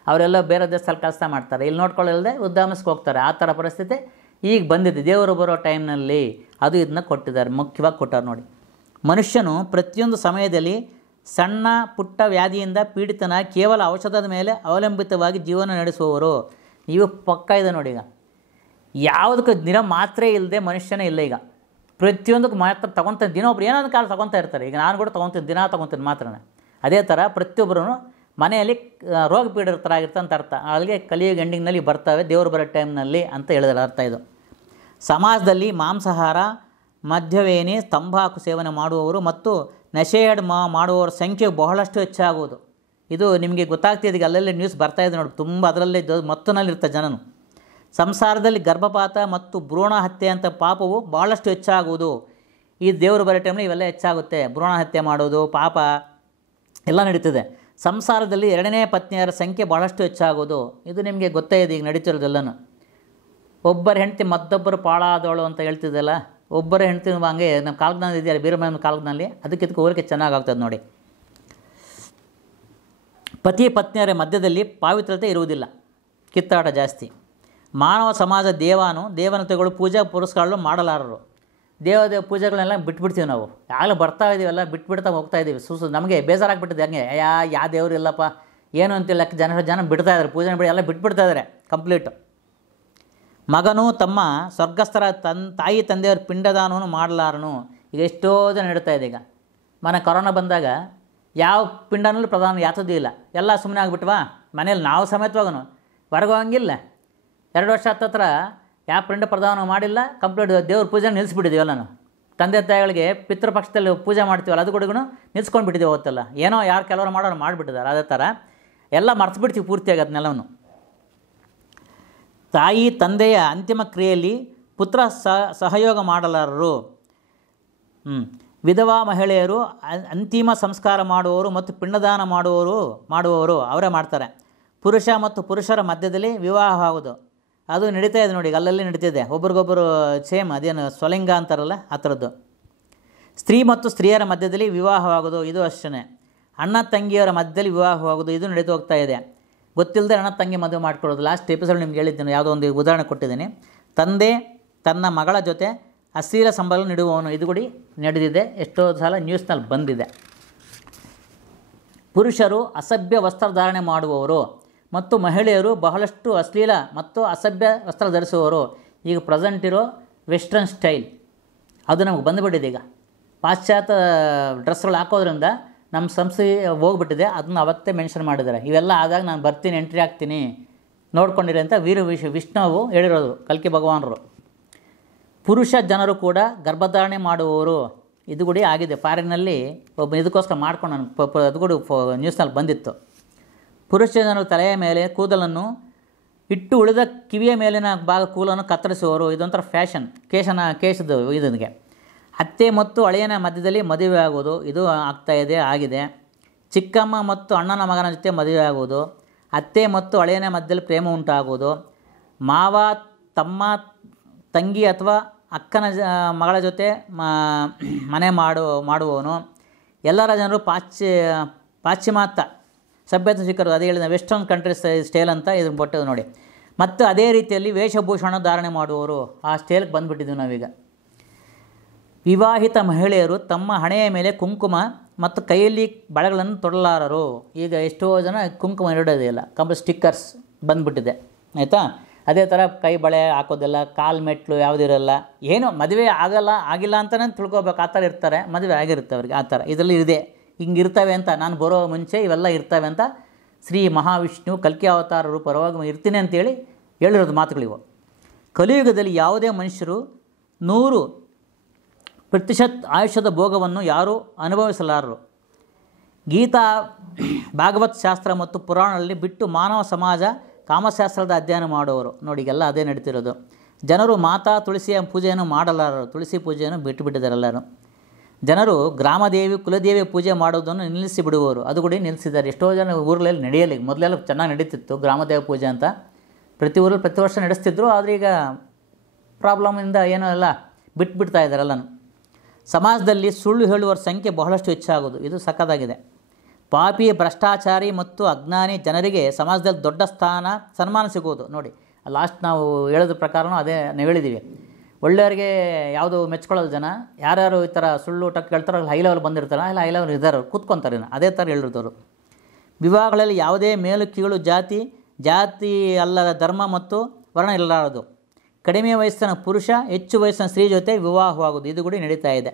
ಅವರೆಲ್ಲ ಬೇರೆ ದೇಶದಲ್ಲಿ ಕೆಲಸ ಮಾಡ್ತಾರೆ, ಇಲ್ಲಿ ನೋಡ್ಕೊಳ್ಳೋಲ್ಲದೆ ವೃದ್ಧಾಶ್ರಮಕ್ಕೆ ಹೋಗ್ತಾರೆ. ಆ ಥರ ಪರಿಸ್ಥಿತಿ ಈಗ ಬಂದಿದೆ. ದೇವರು ಬರೋ ಟೈಮ್ನಲ್ಲಿ ಅದು ಇದನ್ನ ಕೊಟ್ಟಿದ್ದಾರೆ, ಮುಖ್ಯವಾಗಿ ಕೊಟ್ಟಾರೆ ನೋಡಿ. ಮನುಷ್ಯನು ಪ್ರತಿಯೊಂದು ಸಮಯದಲ್ಲಿ ಸಣ್ಣ ಪುಟ್ಟ ವ್ಯಾಧಿಯಿಂದ ಪೀಡಿತನಾಗಿ ಕೇವಲ ಔಷಧದ ಮೇಲೆ ಅವಲಂಬಿತವಾಗಿ ಜೀವನ ನಡೆಸುವವರು. ಇವು ಪಕ್ಕ ಇದೆ ನೋಡಿ. ಈಗ ಯಾವುದಕ್ಕೆ ದಿನ ಮಾತ್ರೆ ಇಲ್ಲದೆ ಮನುಷ್ಯನೇ ಇಲ್ಲ. ಈಗ ಪ್ರತಿಯೊಂದಕ್ಕೆ ಮಾತ್ರ ತೊಗೊತಾರೆ. ದಿನ ಒಬ್ರು ಏನಾದ್ರು ಕಾಲ ತೊಗೊತಾ ಇರ್ತಾರೆ. ಈಗ ನಾನು ಕೂಡ ತೊಗೊತೀನಿ, ದಿನ ತೊಗೊತೀನಿ ಮಾತ್ರನೇ. ಅದೇ ಥರ ಪ್ರತಿಯೊಬ್ಬರೂ ಮನೆಯಲ್ಲಿ ರೋಗ ಪೀಡಿತರಾಗಿರ್ತಾರೆ ಅಂತ ಅರ್ಥ. ಅಲ್ಲಿಗೆ ಕಲಿಯುಗ ಎಂಡಿಂಗ್ನಲ್ಲಿ ಬರ್ತವೆ, ದೇವರು ಬರೋ ಟೈಮ್ನಲ್ಲಿ ಅಂತ ಹೇಳಿದ್ರೆ ಅರ್ಥ ಇದು. ಸಮಾಜದಲ್ಲಿ ಮಾಂಸಾಹಾರ, ಮದ್ಯವೇನಿ, ತಂಬಾಕು ಸೇವನೆ ಮಾಡುವವರು ಮತ್ತು ನಶೆಯಡ್ ಮಾಡುವವರ ಸಂಖ್ಯೆ ಬಹಳಷ್ಟು ಹೆಚ್ಚಾಗುವುದು. ಇದು ನಿಮಗೆ ಗೊತ್ತಾಗ್ತಿದೆ. ಈಗ ಅಲ್ಲಲ್ಲಿ ನ್ಯೂಸ್ ಬರ್ತಾಯಿದೆ ನೋಡಿ, ತುಂಬ ಅದರಲ್ಲೇ ಮತ್ತನಲ್ಲಿರ್ತಾರೆ ಜನನು. ಸಂಸಾರದಲ್ಲಿ ಗರ್ಭಪಾತ ಮತ್ತು ಭ್ರೂಣ ಹತ್ಯೆ ಅಂತ ಪಾಪವು ಭಾಳಷ್ಟು ಹೆಚ್ಚಾಗುವುದು. ಈ ದೇವರು ಬರೋ ಟೈಮ್ನಲ್ಲಿ ಇವೆಲ್ಲ ಹೆಚ್ಚಾಗುತ್ತೆ. ಭ್ರೂಣ ಹತ್ಯೆ ಮಾಡೋದು, ಪಾಪ ಎಲ್ಲ ನಡೀತದೆ. ಸಂಸಾರದಲ್ಲಿ ಎರಡನೇ ಪತ್ನಿಯರ ಸಂಖ್ಯೆ ಭಾಳಷ್ಟು ಹೆಚ್ಚಾಗೋದು. ಇದು ನಿಮಗೆ ಗೊತ್ತೇ ಇದೆ, ಈಗ ನಡೀತಿರೋದೆಲ್ಲನೂ. ಒಬ್ಬರ ಹೆಂಡತಿ ಮತ್ತೊಬ್ಬರು ಪಾಳಾದವಳು ಅಂತ ಹೇಳ್ತಿದ್ದಲ್ಲ, ಒಬ್ಬರ ಹೆಂಡತಿ ಹಂಗೆ ನಮ್ಮ ಕಾಲಜ್ಞಾನ ಇದೆಯಲ್ಲ, ಬೀರಮನ ಕಾಲಜ್ಞಾನಲ್ಲಿ, ಅದಕ್ಕೆ ಹೋಲಿಕೆ ಚೆನ್ನಾಗಾಗ್ತದೆ ನೋಡಿ. ಪತಿ ಪತ್ನಿಯರ ಮಧ್ಯದಲ್ಲಿ ಪಾವಿತ್ರತೆ ಇರುವುದಿಲ್ಲ, ಕಿತ್ತಾಟ ಜಾಸ್ತಿ. ಮಾನವ ಸಮಾಜ ದೇವನತೆಗಳು ಪೂಜಾ ಪುರಸ್ಕಾರಗಳು ಮಾಡಲಾರರು. ದೇವ ಪೂಜೆಗಳನ್ನೆಲ್ಲ ಬಿಟ್ಬಿಡ್ತೀವಿ ನಾವು. ಯಾಗಲೂ ಬರ್ತಾ ಇದ್ದೀವೆಲ್ಲ ಬಿಟ್ಬಿಡ್ತಾ ಹೋಗ್ತಾ ಇದ್ದೀವಿ. ನಮಗೆ ಬೇಜಾರಾಗ್ಬಿಟ್ಟಿದೆ. ಹಂಗೆ ಯಾವ ದೇವರು ಇಲ್ಲಪ್ಪ ಏನು ಅಂತಿಲ್ಲ, ಜನ ಬಿಡ್ತಾ ಇದ್ದಾರೆ, ಪೂಜೆ ಬಿಡಿ ಎಲ್ಲ ಬಿಟ್ಬಿಡ್ತಾ ಇದ್ದಾರೆ ಕಂಪ್ಲೀಟು. ಮಗನು ತಮ್ಮ ಸ್ವರ್ಗಸ್ಥರ ತಾಯಿ ತಂದೆಯವ್ರ ಪಿಂಡದಾನವನ್ನು ಮಾಡಲಾರನು. ಈಗ ಎಷ್ಟೋ ಜನ ನಡೀತಾ ಇದೆ. ಈಗ ಕೊರೋನಾ ಬಂದಾಗ ಯಾವ ಪಿಂಡನಲ್ಲೂ ಪ್ರಧಾನ ಯಾತದೂ ಇಲ್ಲ, ಎಲ್ಲ ಸುಮ್ಮನೆ ಆಗಿಬಿಟ್ವಾ. ಮನೇಲಿ ನಾವು ಸಮೇತವಾಗನು ಹೊರಗೆ ಹೋಗಂಗಿಲ್ಲ. 2 ವರ್ಷ ಹತ್ತತ್ರ ಯಾವ ಪಿಂಡ ಪ್ರದಾನ ಮಾಡಿಲ್ಲ, ಕಂಪ್ಲೀಟ್ ದೇವ್ರ ಪೂಜೆ ನಿಲ್ಲಿಸ್ಬಿಟ್ಟಿದ್ದೀವಿ ಎಲ್ಲ. ನಾವು ತಂದೆ ತಾಯಿಗಳಿಗೆ ಪಿತೃಪಕ್ಷದಲ್ಲಿ ಪೂಜೆ ಮಾಡ್ತೀವಲ್ಲ, ಅದು ಕೂಡ ನಿಲ್ಸ್ಕೊಂಡು ಬಿಟ್ಟಿದ್ದೀವಿ ಅವತ್ತೆಲ್ಲ. ಏನೋ ಯಾರು ಕೆಲವರು ಮಾಡೋರು ಮಾಡಿಬಿಟ್ಟಿದ್ದಾರೆ. ಅದೇ ಥರ ಎಲ್ಲ ಮರ್ತು ಪೂರ್ತಿಯಾಗಿ ಅದನ್ನೆಲ್ಲವನ್ನು. ತಾಯಿ ತಂದೆಯ ಅಂತಿಮ ಕ್ರಿಯೆಯಲ್ಲಿ ಪುತ್ರ ಸಹಯೋಗ ಮಾಡಲಾರರು. ವಿಧವಾ ಮಹಿಳೆಯರು ಅಂತಿಮ ಸಂಸ್ಕಾರ ಮಾಡುವವರು ಮತ್ತು ಪಿಂಡದಾನ ಮಾಡುವವರು ಅವರೇ ಮಾಡ್ತಾರೆ. ಪುರುಷ ಮತ್ತು ಪುರುಷರ ಮಧ್ಯದಲ್ಲಿ ವಿವಾಹ ಆಗೋದು ಅದು ನಡೀತಾ ಇದೆ ನೋಡಿ, ಅಲ್ಲಲ್ಲಿ ನಡೀತಿದೆ. ಒಬ್ರಿಗೊಬ್ಬರು ಸೇಮ್, ಅದೇನು ಸ್ವಲಿಂಗ ಅಂತಾರಲ್ಲ ಆ ಥರದ್ದು. ಸ್ತ್ರೀ ಮತ್ತು ಸ್ತ್ರೀಯರ ಮಧ್ಯದಲ್ಲಿ ವಿವಾಹವಾಗೋದು ಇದು ಅಷ್ಟೇ. ಅಣ್ಣ ತಂಗಿಯವರ ಮಧ್ಯದಲ್ಲಿ ವಿವಾಹವಾಗೋದು ಇದು ನಡೀತಾ ಹೋಗ್ತಾ ಇದೆ. ಗೊತ್ತಿಲ್ಲದೆ ಅಣ್ಣ ತಂಗಿ ಮದುವೆ ಮಾಡ್ಕೊಳ್ಳೋದು. ಲಾಸ್ಟ್ ಎಪಿಸೋಡ್ ನಿಮ್ಗೆ ಹೇಳಿದ್ದೀನಿ, ಯಾವುದೋ ಒಂದು ಉದಾಹರಣೆ ಕೊಟ್ಟಿದ್ದೀನಿ. ತಂದೆ ತನ್ನ ಮಗಳ ಜೊತೆ ಅಶ್ಲೀಲ ಸಂಬಂಧ ನೀಡುವವನು, ಇದು ಕೂಡ ನಡೆದಿದೆ, ಎಷ್ಟೋ ಸಲ ನ್ಯೂಸ್ನಲ್ಲಿ ಬಂದಿದೆ. ಪುರುಷರು ಅಸಭ್ಯ ವಸ್ತ್ರಧಾರಣೆ ಮಾಡುವವರು ಮತ್ತು ಮಹಿಳೆಯರು ಬಹಳಷ್ಟು ಅಶ್ಲೀಲ ಮತ್ತು ಅಸಭ್ಯ ವಸ್ತ್ರ ಧರಿಸುವವರು. ಈಗ ಪ್ರೆಸೆಂಟ್ ಇರೋ ವೆಸ್ಟರ್ನ್ ಸ್ಟೈಲ್ ಅದು ನಮಗೆ ಬಂದುಬಿಟ್ಟಿದೆ. ಈಗ ಪಾಶ್ಚಾತ್ಯ ಡ್ರೆಸ್ಗಳು ಹಾಕೋದ್ರಿಂದ ನಮ್ಮ ಸಂಸ್ಕೃತಿ ಹೋಗ್ಬಿಟ್ಟಿದೆ. ಅದನ್ನ ಅವತ್ತೇ ಮೆನ್ಷನ್ ಮಾಡಿದ್ದಾರೆ. ಇವೆಲ್ಲ ಆದಾಗ ನಾನು ಬರ್ತೀನಿ, ಎಂಟ್ರಿ ಆಗ್ತೀನಿ, ನೋಡ್ಕೊಂಡಿರಿ ಅಂತ ವಿಷ್ಣುವು ಹೇಳಿರೋದು, ಕಲ್ಕಿ ಭಗವಾನರು. ಪುರುಷ ಜನರು ಕೂಡ ಗರ್ಭಧಾರಣೆ ಮಾಡುವವರು, ಇದು ಕೂಡ ಆಗಿದೆ. ಫಾರಿನ್ನಲ್ಲಿ ಒಬ್ಬ ಇದಕ್ಕೋಸ್ಕರ ಮಾಡ್ಕೊಂಡು ಅದು ಕೂಡ ನ್ಯೂಸ್ನಲ್ಲಿ ಬಂದಿತ್ತು. ಪುರುಷ ಜನರು ತಲೆಯ ಮೇಲೆ ಕೂದಲನ್ನು ಇಟ್ಟು ಉಳಿದ ಕಿವಿಯ ಮೇಲಿನ ಭಾಗ ಕೂದಲನ್ನು ಕತ್ತರಿಸುವವರು. ಇದೊಂಥರ ಫ್ಯಾಷನ್, ಕೇಶದ ಇದಕ್ಕೆ. ಅತ್ತೆ ಮತ್ತು ಅಳಿಯನ ಮಧ್ಯದಲ್ಲಿ ಮದುವೆ ಆಗುವುದು ಇದು ಆಗಿದೆ. ಚಿಕ್ಕಮ್ಮ ಮತ್ತು ಅಣ್ಣನ ಮಗನ ಜೊತೆ ಮದುವೆ ಆಗುವುದು. ಅತ್ತೆ ಮತ್ತು ಅಳಿಯನ ಮಧ್ಯದಲ್ಲಿ ಪ್ರೇಮ ಉಂಟಾಗುವುದು. ಮಾವ ತಮ್ಮ ತಂಗಿ ಅಥವಾ ಅಕ್ಕನ ಮಗಳ ಜೊತೆ ಮನೆ ಮಾಡುವವನು. ಎಲ್ಲರ ಜನರು ಪಾಶ್ಚಿಮಾತ್ಯ ಸಭ್ಯತೆ ಸ್ವೀಕರಿಸೋದು, ಅದೇ ಹೇಳಿದ ವೆಸ್ಟರ್ನ್ ಕಂಟ್ರೀಸ್ ಸ್ಟೈಲ್ ಅಂತ ಇದನ್ನು ಕೊಟ್ಟದು ನೋಡಿ. ಮತ್ತು ಅದೇ ರೀತಿಯಲ್ಲಿ ವೇಷಭೂಷಣ ಧಾರಣೆ ಮಾಡುವವರು, ಆ ಸ್ಟೈಲ್ಗೆ ಬಂದುಬಿಟ್ಟಿದ್ದೀವಿ ನಾವೀಗ. ವಿವಾಹಿತ ಮಹಿಳೆಯರು ತಮ್ಮ ಹಣೆಯ ಮೇಲೆ ಕುಂಕುಮ ಮತ್ತು ಕೈಯಲ್ಲಿ ಬಳೆಗಳನ್ನು ತೊಡಲಾರರು. ಈಗ ಎಷ್ಟೋ ಜನ ಕುಂಕುಮ ಇಡೋದೇ ಇಲ್ಲ, ಸ್ಟಿಕ್ಕರ್ಸ್ ಬಂದುಬಿಟ್ಟಿದೆ, ಆಯಿತಾ. ಅದೇ ಥರ ಕೈ ಬಳೆ ಹಾಕೋದಿಲ್ಲ, ಕಾಲು ಮೆಟ್ಲು ಯಾವುದಿರಲ್ಲ. ಏನೋ ಮದುವೆ ಆಗಿಲ್ಲ ಅಂತಲೇ ತಿಳ್ಕೊಬೇಕು, ಆ ಥರ ಇರ್ತಾರೆ. ಮದುವೆ ಆಗಿರುತ್ತೆ ಅವ್ರಿಗೆ, ಆ ಥರ ಇದರಲ್ಲಿ ಇದೆ. ಹಿಂಗೆ ಇರ್ತವೆ ಅಂತ, ನಾನು ಬರೋ ಮುಂಚೆ ಇವೆಲ್ಲ ಇರ್ತವೆ ಅಂತ ಶ್ರೀ ಮಹಾವಿಷ್ಣು ಕಲ್ಕಿ ಅವತಾರ ರೂಪವಾಗಿ ಇರ್ತೀನಿ ಅಂತೇಳಿ ಹೇಳಿರೋದು ಮಾತುಗಳಿವು. ಕಲಿಯುಗದಲ್ಲಿ ಯಾವುದೇ ಮನುಷ್ಯರು 100% ಆಯುಷ್ಯದ ಭೋಗವನ್ನು ಯಾರೂ ಅನುಭವಿಸಲಾರರು. ಗೀತಾ, ಭಾಗವತ್ ಶಾಸ್ತ್ರ ಮತ್ತು ಪುರಾಣಗಳಲ್ಲಿ ಬಿಟ್ಟು ಮಾನವ ಸಮಾಜ ಕಾಮಶಾಸ್ತ್ರದ ಅಧ್ಯಯನ ಮಾಡುವವರು. ನೋಡಿ, ಈಗೆಲ್ಲ ಅದೇ ನಡೀತಿರೋದು. ಜನರು ಮಾತಾ ತುಳಸಿಯ ಪೂಜೆಯನ್ನು ಮಾಡಲಾರರು, ತುಳಸಿ ಪೂಜೆಯನ್ನು ಬಿಟ್ಟುಬಿಟ್ಟಿದ್ದಾರೆ ಎಲ್ಲರೂ. ಜನರು ಗ್ರಾಮದೇವಿ ಕುಲದೇವಿ ಪೂಜೆ ಮಾಡೋದನ್ನು ನಿಲ್ಲಿಸಿ ಬಿಡುವವರು, ಅದು ಕೂಡ ನಿಲ್ಲಿಸಿದ್ದಾರೆ. ಎಷ್ಟೋ ಜನ ಊರಲ್ಲಿ ನಡೆಯಲಿ. ಮೊದಲೆಲ್ಲ ಚೆನ್ನಾಗಿ ನಡೀತಿತ್ತು ಗ್ರಾಮದೇವ ಪೂಜೆ ಅಂತ, ಪ್ರತಿ ಊರಲ್ಲಿ ಪ್ರತಿ ವರ್ಷ ನಡೆಸ್ತಿದ್ರು. ಆದರೆ ಈಗ ಪ್ರಾಬ್ಲಮಿಂದ ಏನೋ ಎಲ್ಲ ಬಿಟ್ಬಿಡ್ತಾ ಇದ್ದಾರೆಲ್ಲನೂ. ಸಮಾಜದಲ್ಲಿ ಸುಳ್ಳು ಹೇಳುವವರ ಸಂಖ್ಯೆ ಬಹಳಷ್ಟು ಹೆಚ್ಚಾಗೋದು. ಇದು ಸಕ್ಕತ್ತಾಗಿದೆ. ಪಾಪಿ, ಭ್ರಷ್ಟಾಚಾರಿ ಮತ್ತು ಅಜ್ಞಾನಿ ಜನರಿಗೆ ಸಮಾಜದಲ್ಲಿ ದೊಡ್ಡ ಸನ್ಮಾನ ಸಿಗೋದು. ನೋಡಿ, ಲಾಸ್ಟ್ ನಾವು ಹೇಳೋದ್ರ ಪ್ರಕಾರನೂ ಅದೇ ನಾವು ಹೇಳಿದ್ದೀವಿ. ಒಳ್ಳೆಯವರಿಗೆ ಯಾವುದು ಮೆಚ್ಕೊಳ್ಳೋದು ಜನ, ಯಾರ್ಯಾರು ಈ ಥರ ಸುಳ್ಳು ಟಕ್ ಹೇಳ್ತಾರೋ ಅಲ್ಲಿ ಹೈ ಲೆವೆಲ್ ಬಂದಿರ್ತಾರೆ, ಅಲ್ಲಿ ಹೈ ಲೆವೆಲ್ ಇದ್ದಾರೆ, ಕೂತ್ಕೊತಾರೆ, ಅದೇ ಥರ ಹೇಳಿರ್ತಾರೆ. ವಿವಾಹಗಳಲ್ಲಿ ಯಾವುದೇ ಮೇಲು ಕೀಳು, ಜಾತಿ ಅಲ್ಲದ ಧರ್ಮ ಮತ್ತು ವರ್ಣ ಇರಲಾರದು. ಕಡಿಮೆ ವಯಸ್ಸಿನ ಪುರುಷ ಹೆಚ್ಚು ವಯಸ್ಸಿನ ಸ್ತ್ರೀ ಜೊತೆ ವಿವಾಹವಾಗುವುದು, ಇದು ಕೂಡ ನಡೀತಾ ಇದೆ.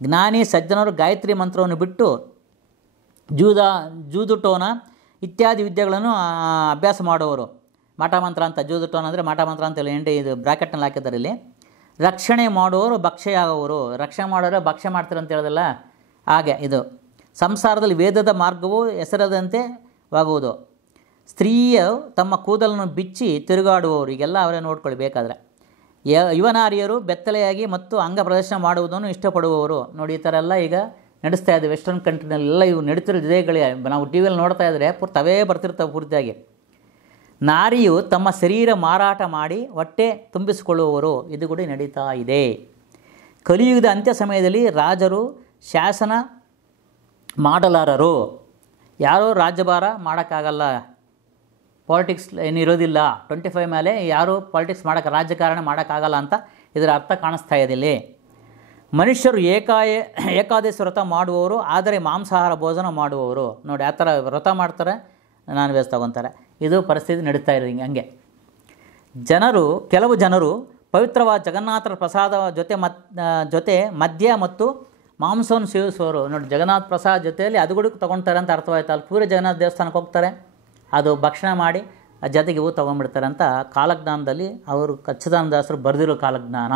ಜ್ಞಾನಿ ಸಜ್ಜನರು ಗಾಯತ್ರಿ ಮಂತ್ರವನ್ನು ಬಿಟ್ಟು ಜೂದುಟೋನ ಇತ್ಯಾದಿ ವಿದ್ಯೆಗಳನ್ನು ಅಭ್ಯಾಸ ಮಾಡುವವರು. ಮಾಟಮಂತ್ರ ಅಂತ, ಜೂದುಟೋನ ಅಂದರೆ ಮಾಟಮಂತ್ರ ಅಂತ ಹೇಳಿ ಇದು ಬ್ರ್ಯಾಕೆಟ್ನಲ್ಲಿ ಹಾಕಿದ್ದಾರೆ ಇಲ್ಲಿ. ರಕ್ಷಣೆ ಮಾಡುವವರು ಭಕ್ಷ್ಯೆಯಾಗುವವರು. ರಕ್ಷಣೆ ಮಾಡೋರು ಭಕ್ಷ್ಯ ಮಾಡ್ತಾರೆ ಅಂತ ಹೇಳೋದಲ್ಲ, ಹಾಗೆ ಇದು. ಸಂಸಾರದಲ್ಲಿ ವೇದದ ಮಾರ್ಗವು ಹೆಸರದಂತೆ ಆಗುವುದು. ಸ್ತ್ರೀಯು ತಮ್ಮ ಕೂದಲನ್ನು ಬಿಚ್ಚಿ ತಿರುಗಾಡುವವರು, ಈಗೆಲ್ಲ ಅವರೇ ನೋಡ್ಕೊಳ್ಬೇಕಾದ್ರೆ. ಯುವನಾರಿಯರು ಬೆತ್ತಲೆಯಾಗಿ ಮತ್ತು ಅಂಗ ಪ್ರದರ್ಶನ ಮಾಡುವುದನ್ನು ಇಷ್ಟಪಡುವವರು. ನೋಡಿ, ಈ ಥರ ಎಲ್ಲ ಈಗ ನಡೆಸ್ತಾ ಇದೆ ವೆಸ್ಟರ್ನ್ ಕಂಟ್ರಿನಲ್ಲೆಲ್ಲ. ಇವು ನಡೀತಿರೋ ಇದೇಗಳೇ ನಾವು ಟಿ ವಿಯಲ್ಲಿ ನೋಡ್ತಾ ಇದ್ದರೆ ತವೇ ಬರ್ತಿರ್ತವೆ ಪೂರ್ತಿಯಾಗಿ. ನಾರಿಯು ತಮ್ಮ ಶರೀರ ಮಾರಾಟ ಮಾಡಿ ಹೊಟ್ಟೆ ತುಂಬಿಸಿಕೊಳ್ಳುವವರು, ಇದು ಕೂಡ ನಡೀತಾ ಇದೆ. ಕಲಿಯುಗದ ಅಂತ್ಯ ಸಮಯದಲ್ಲಿ ರಾಜರು ಶಾಸನ ಮಾಡಲಾರರು. ಯಾರೋ ರಾಜ್ಯಭಾರ ಮಾಡೋಕ್ಕಾಗಲ್ಲ, ಪಾಲಿಟಿಕ್ಸ್ ಏನಿರೋದಿಲ್ಲ, 25 ಮೇಲೆ ಯಾರೂ ಪಾಲಿಟಿಕ್ಸ್ ರಾಜಕಾರಣ ಮಾಡೋಕ್ಕಾಗಲ್ಲ ಅಂತ ಇದರ ಅರ್ಥ ಕಾಣಿಸ್ತಾ ಇದೆ ಇಲ್ಲಿ. ಮನುಷ್ಯರು ಏಕಾದಶಿ ವ್ರತ ಮಾಡುವವರು, ಆದರೆ ಮಾಂಸಾಹಾರ ಭೋಜನ ಮಾಡುವವರು. ನೋಡಿ, ಆ ಥರ ವ್ರತ ಮಾಡ್ತಾರೆ, ನಾನ್ ವೆಜ್ ತಗೊತಾರೆ. ಇದು ಪರಿಸ್ಥಿತಿ ನಡೀತಾ ಇದೆ ಹಂಗೆ. ಕೆಲವು ಜನರು ಪವಿತ್ರವಾದ ಜಗನ್ನಾಥರ ಪ್ರಸಾದ ಜೊತೆ ಮದ್ಯ ಮತ್ತು ಮಾಂಸವನ್ನು ಸೇವಿಸುವವರು. ನೋಡಿ, ಜಗನ್ನಾಥ ಪ್ರಸಾದ ಜೊತೆಯಲ್ಲಿ ಅದು ಕೂಡ ತೊಗೊಳ್ತಾರೆ ಅಂತ ಅರ್ಥವಾಯ್ತು. ಅಲ್ಲಿ ಪೂರ್ವ ಜಗನ್ನಾಥ ದೇವಸ್ಥಾನಕ್ಕೆ ಹೋಗ್ತಾರೆ, ಅದು ಭಕ್ಷಣ ಮಾಡಿ ಜೊತೆಗೆ ಇವು ತೊಗೊಂಡ್ಬಿಡ್ತಾರೆ ಅಂತ ಕಾಲಜ್ಞಾನದಲ್ಲಿ ಅವರು ಕಚ್ಚದಾನದಾಸರು ಬರೆದಿರೋ ಕಾಲಜ್ಞಾನ.